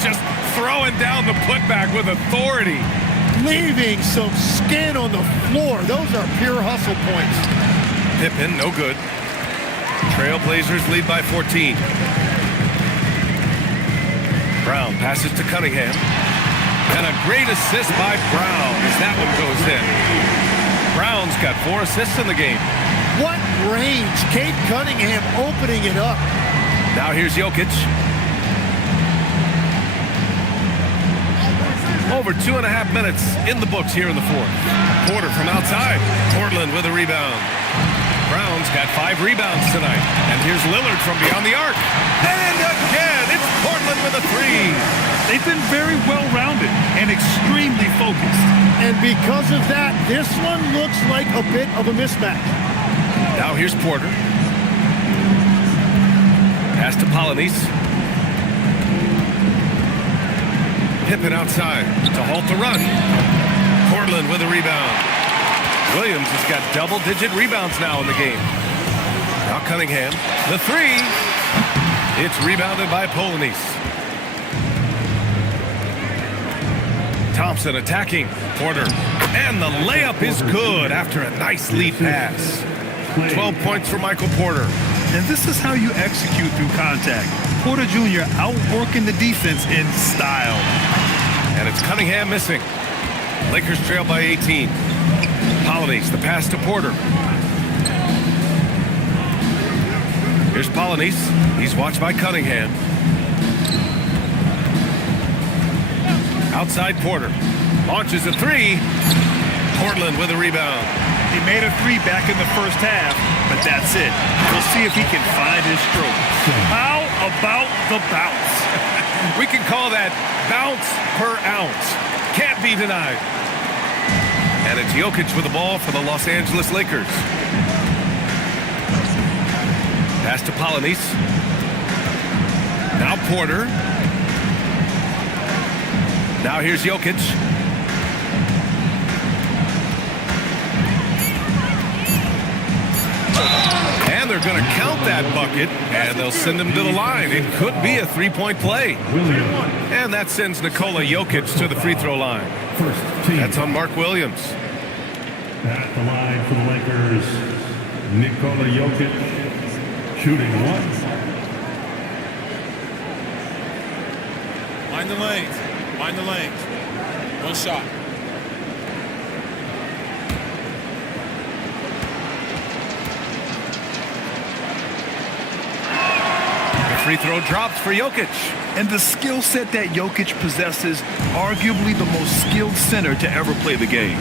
Just throwing down the putback with authority. Leaving some skin on the floor. Those are pure hustle points. Pippen, no good. Trailblazers lead by 14. Brown passes to Cunningham. And a great assist by Brown as that one goes in. Brown's got 4 assists in the game. What range. Cade Cunningham opening it up. Now here's Jokic. Over 2.5 minutes in the books here in the fourth. Porter from outside. Portland with a rebound. Brown's got 5 rebounds tonight. And here's Lillard from beyond the arc. And again, it's Portland with a 3. They've been very well-rounded and extremely focused. And because of that, this one looks like a bit of a mismatch. Now here's Porter. Pass to Polynice. Pippen outside to halt the run. Portland with a rebound. Williams has got double-digit rebounds now in the game. Now Cunningham. The 3. It's rebounded by Polynice. Thompson attacking. Porter. And the layup is good after a nice lead pass. 12 points for Michael Porter. And this is how you execute through contact. Porter Jr. outworking the defense in style. And it's Cunningham missing. Lakers trail by 18. Polynice, the pass to Porter. Here's Polynice. He's watched by Cunningham. Outside Porter. Launches a 3. Portland with a rebound. He made a 3 back in the first half, but that's it. We'll see if he can find his stroke. How about the bounce? We can call that bounce per ounce. Can't be denied. And it's Jokic with the ball for the Los Angeles Lakers. Pass to Polynice. Now Porter. Now here's Jokic. And they're going to count that bucket, and they'll send him to the line. It could be a three-point play. And that sends Nikola Jokic to the free throw line. First team. That's on Mark Williams. At the line for the Lakers, Nikola Jokic, shooting one. Mind the lanes. Mind the lanes. One shot. The free throw drops for Jokic. And the skill set that Jokic possesses, arguably the most skilled center to ever play the game.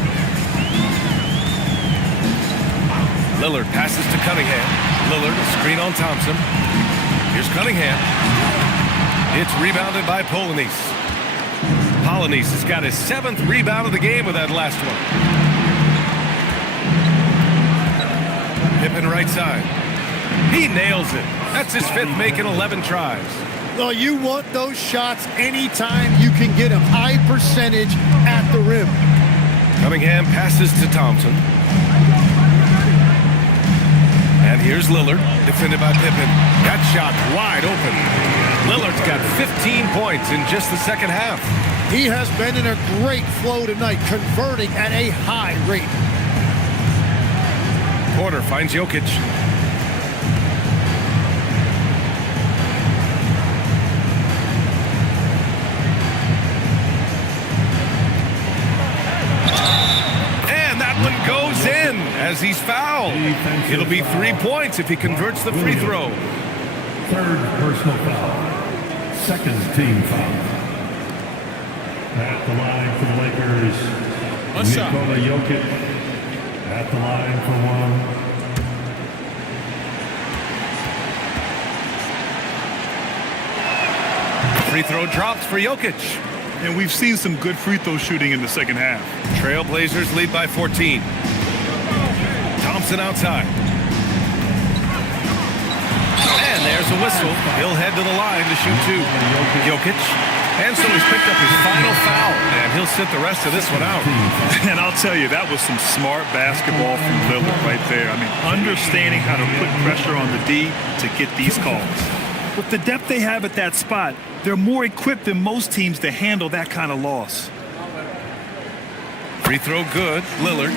Lillard passes to Cunningham. Lillard, a screen on Thompson. Here's Cunningham. It's rebounded by Polanese. Polanese has got his 7th rebound of the game with that last one. Pippen right side. He nails it. That's his 5th make in 11 tries. Well, you want those shots anytime you can get them. High percentage at the rim. Cunningham passes to Thompson. And here's Lillard, defended by Pippen. That shot wide open. Lillard's got 15 points in just the second half. He has been in a great flow tonight, converting at a high rate. Porter finds Jokic. And that one goes in as he's fouled. It'll be 3 points if he converts the free throw. Third personal foul. Second team foul. At the line for the Lakers, Nikola Jokic. At the line for one. Free throw drops for Jokic. And we've seen some good free throw shooting in the second half. Trailblazers lead by 14. Thompson outside. And there's a whistle. He'll head to the line to shoot 2. Jokic. And so he's picked up his final foul, and he'll sit the rest of this one out. And I'll tell you, that was some smart basketball from Lillard right there. I mean, understanding how to put pressure on the D to get these calls. With the depth they have at that spot, they're more equipped than most teams to handle that kind of loss. Free throw good, Lillard.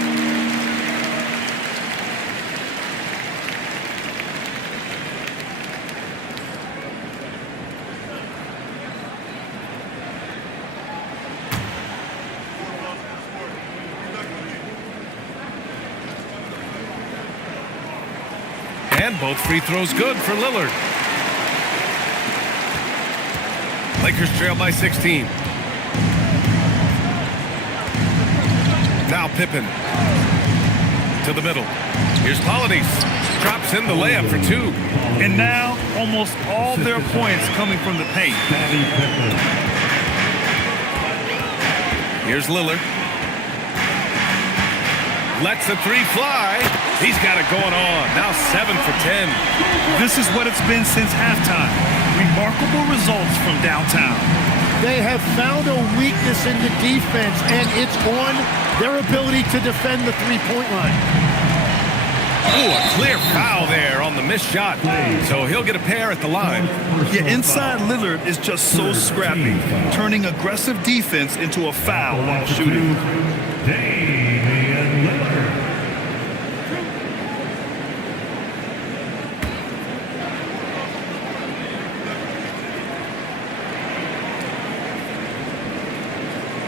And both free throws good for Lillard. Lakers trail by 16. Now Pippen to the middle. Here's Polanese. Drops in the layup for 2. And now almost all their points coming from the paint. Here's Lillard. Lets the 3 fly. He's got it going on. Now 7 for 10. This is what it's been since halftime. Remarkable results from downtown. They have found a weakness in the defense, and it's on their ability to defend the three-point line. Ooh, a clear foul there on the missed shot. So he'll get a pair at the line. Yeah, inside Lillard is just so scrappy, turning aggressive defense into a foul while shooting. Damian Lillard.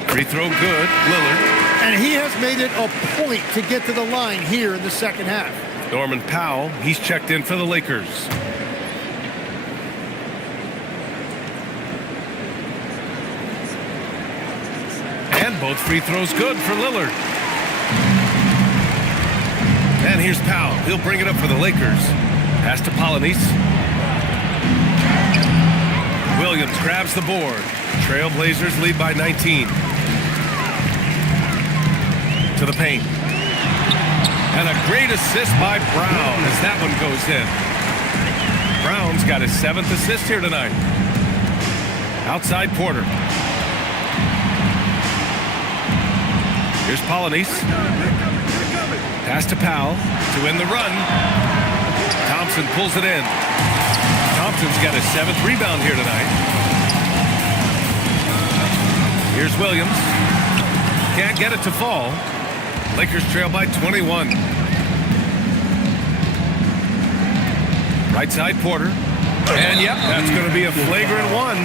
Free throw good, Lillard. And he has made it a point to get to the line here in the second half. Norman Powell, he's checked in for the Lakers. And both free throws good for Lillard. And here's Powell. He'll bring it up for the Lakers. Pass to Polanese. Williams grabs the board. Trailblazers lead by 19. To the paint. And a great assist by Brown as that one goes in. Brown's got his 7th assist here tonight. Outside Porter. Here's Polanese. Pass to Powell to win the run. Thompson pulls it in. Thompson's got his 7th rebound here tonight. Here's Williams. Can't get it to fall. Lakers trail by 21. Right side Porter. And yep, that's going to be a flagrant one.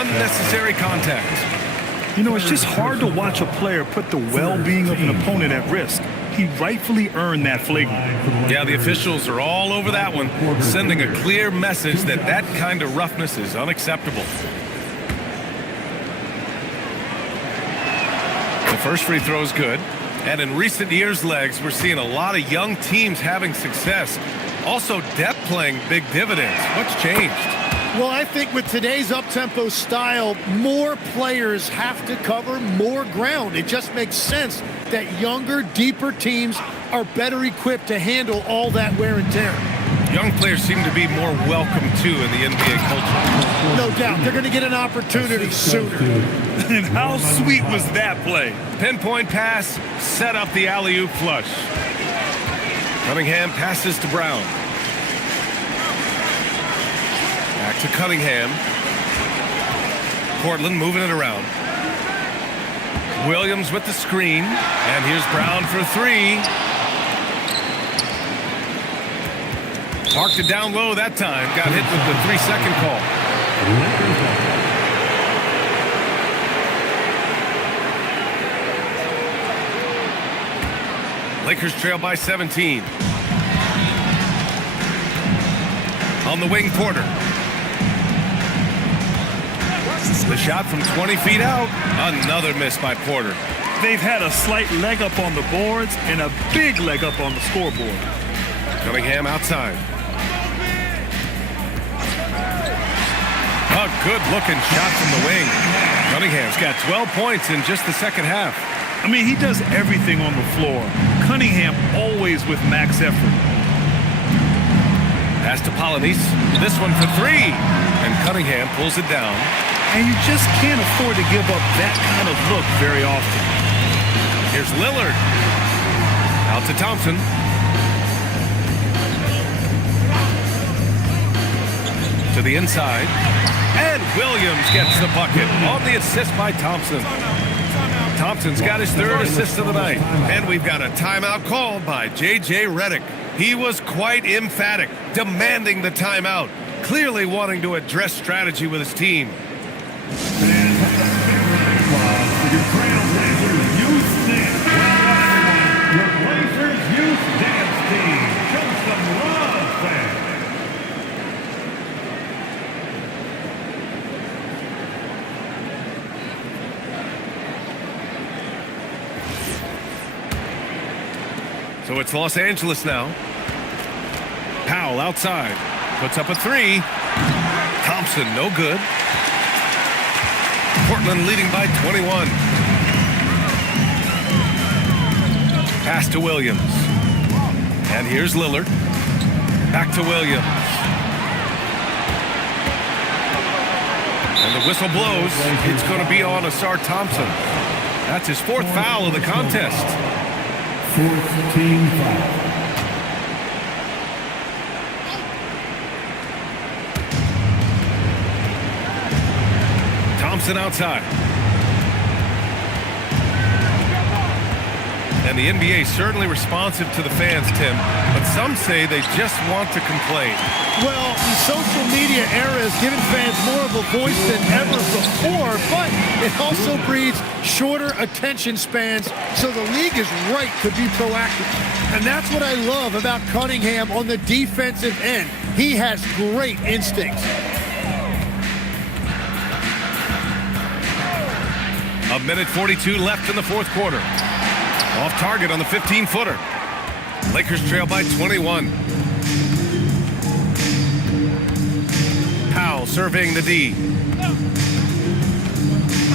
Unnecessary contact. You know, it's just hard to watch a player put the well-being of an opponent at risk. He rightfully earned that flagrant. Yeah, the officials are all over that one, sending a clear message that that kind of roughness is unacceptable. The first free throw is good. And in recent years, Legs, we're seeing a lot of young teams having success. Also, depth playing big dividends. What's changed? Well, I think with today's up-tempo style, more players have to cover more ground. It just makes sense that younger, deeper teams are better equipped to handle all that wear and tear. Young players seem to be more welcome, too, in the NBA culture. No doubt. They're going to get an opportunity sooner. And how sweet was that play? Pinpoint pass, set up the alley-oop flush. Cunningham passes to Brown. Back to Cunningham. Portland moving it around. Williams with the screen. And here's Brown for 3. Parked it down low that time. Got hit with the 3-second call. Lakers trail by 17. On the wing, Porter. The shot from 20 feet out. Another miss by Porter. They've had a slight leg up on the boards and a big leg up on the scoreboard. Cunningham outside. A good-looking shot from the wing. Cunningham's got 12 points in just the second half. I mean, he does everything on the floor. Cunningham always with max effort. Pass to Polonese. This one for 3. And Cunningham pulls it down. And you just can't afford to give up that kind of look very often. Here's Lillard. Out to Thompson. To the inside. And Williams gets the bucket on the assist by Thompson. Thompson's got his 3rd assist of the night. And we've got a timeout called by J.J. Redick. He was quite emphatic, demanding the timeout, clearly wanting to address strategy with his team. And your Trailblazers Youth Dance. Your Blazers Youth Dance Team. Show some love, fans. So it's Los Angeles now. Powell outside. Puts up a 3. Thompson, no good. Portland leading by 21. Pass to Williams. And here's Lillard. Back to Williams. And the whistle blows. It's going to be on Asar Thompson. That's his 4th foul of the contest. 4th team foul. Thompson outside. And the NBA certainly responsive to the fans, Tim, but some say they just want to complain. Well, the social media era has given fans more of a voice than ever before, but it also breeds shorter attention spans, so the league is right to be proactive. And that's what I love about Cunningham on the defensive end. He has great instincts. A minute 42 left in the 4th quarter. Off target on the 15-footer. Lakers trail by 21. Powell surveying the D.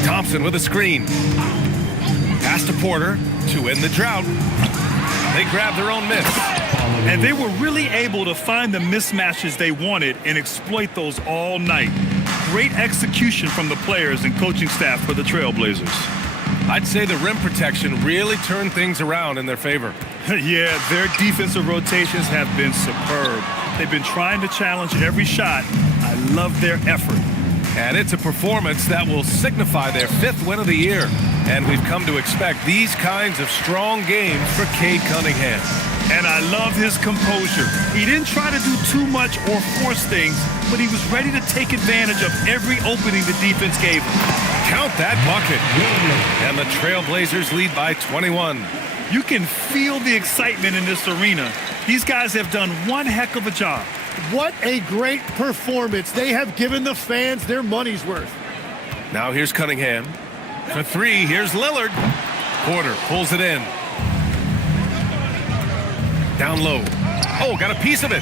Thompson with a screen. Pass to Porter to end the drought. They grab their own miss. And they were really able to find the mismatches they wanted and exploit those all night. Great execution from the players and coaching staff for the Trailblazers. I'd say the rim protection really turned things around in their favor. Yeah, their defensive rotations have been superb. They've been trying to challenge every shot. I love their effort. And it's a performance that will signify their 5th win of the year. And we've come to expect these kinds of strong games for Cade Cunningham. And I love his composure. He didn't try to do too much or force things, but he was ready to take advantage of every opening the defense gave him. Count that bucket. And the Trailblazers lead by 21. You can feel the excitement in this arena. These guys have done one heck of a job. What a great performance. They have given the fans their money's worth. Now here's Cunningham. For 3, here's Lillard. Porter pulls it in. Down low. Oh, got a piece of it.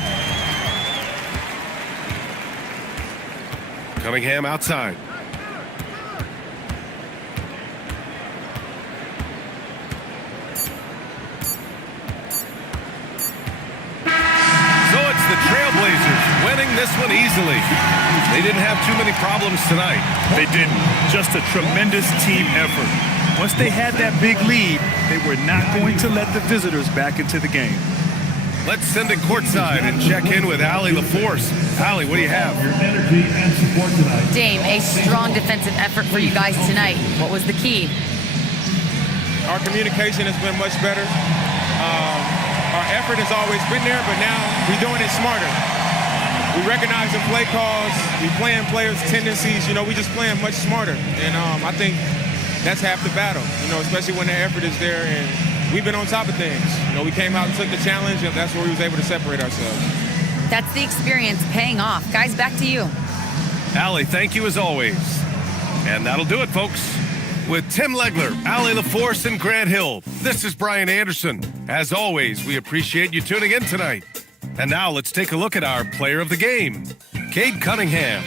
Cunningham outside. So it's the Trailblazers winning this one easily. They didn't have too many problems tonight. They didn't. Just a tremendous team effort. Once they had that big lead, they were not going to let the visitors back into the game. Let's send it courtside and check in with Allie LaForce. Allie, what do you have? Your energy and support tonight. Dame, a strong defensive effort for you guys tonight. What was the key? Our communication has been much better. Our effort has always been there, but now we're doing it smarter. We recognize the play calls. We playing players' tendencies. We just playing much smarter. And I think that's half the battle, especially when the effort is there. And we've been on top of things. We came out and took the challenge, and that's where we was able to separate ourselves. That's the experience paying off. Guys, back to you. Allie, thank you as always. And that'll do it, folks. With Tim Legler, Allie LaForce, and Grant Hill, this is Brian Anderson. As always, we appreciate you tuning in tonight. And now let's take a look at our player of the game, Cade Cunningham.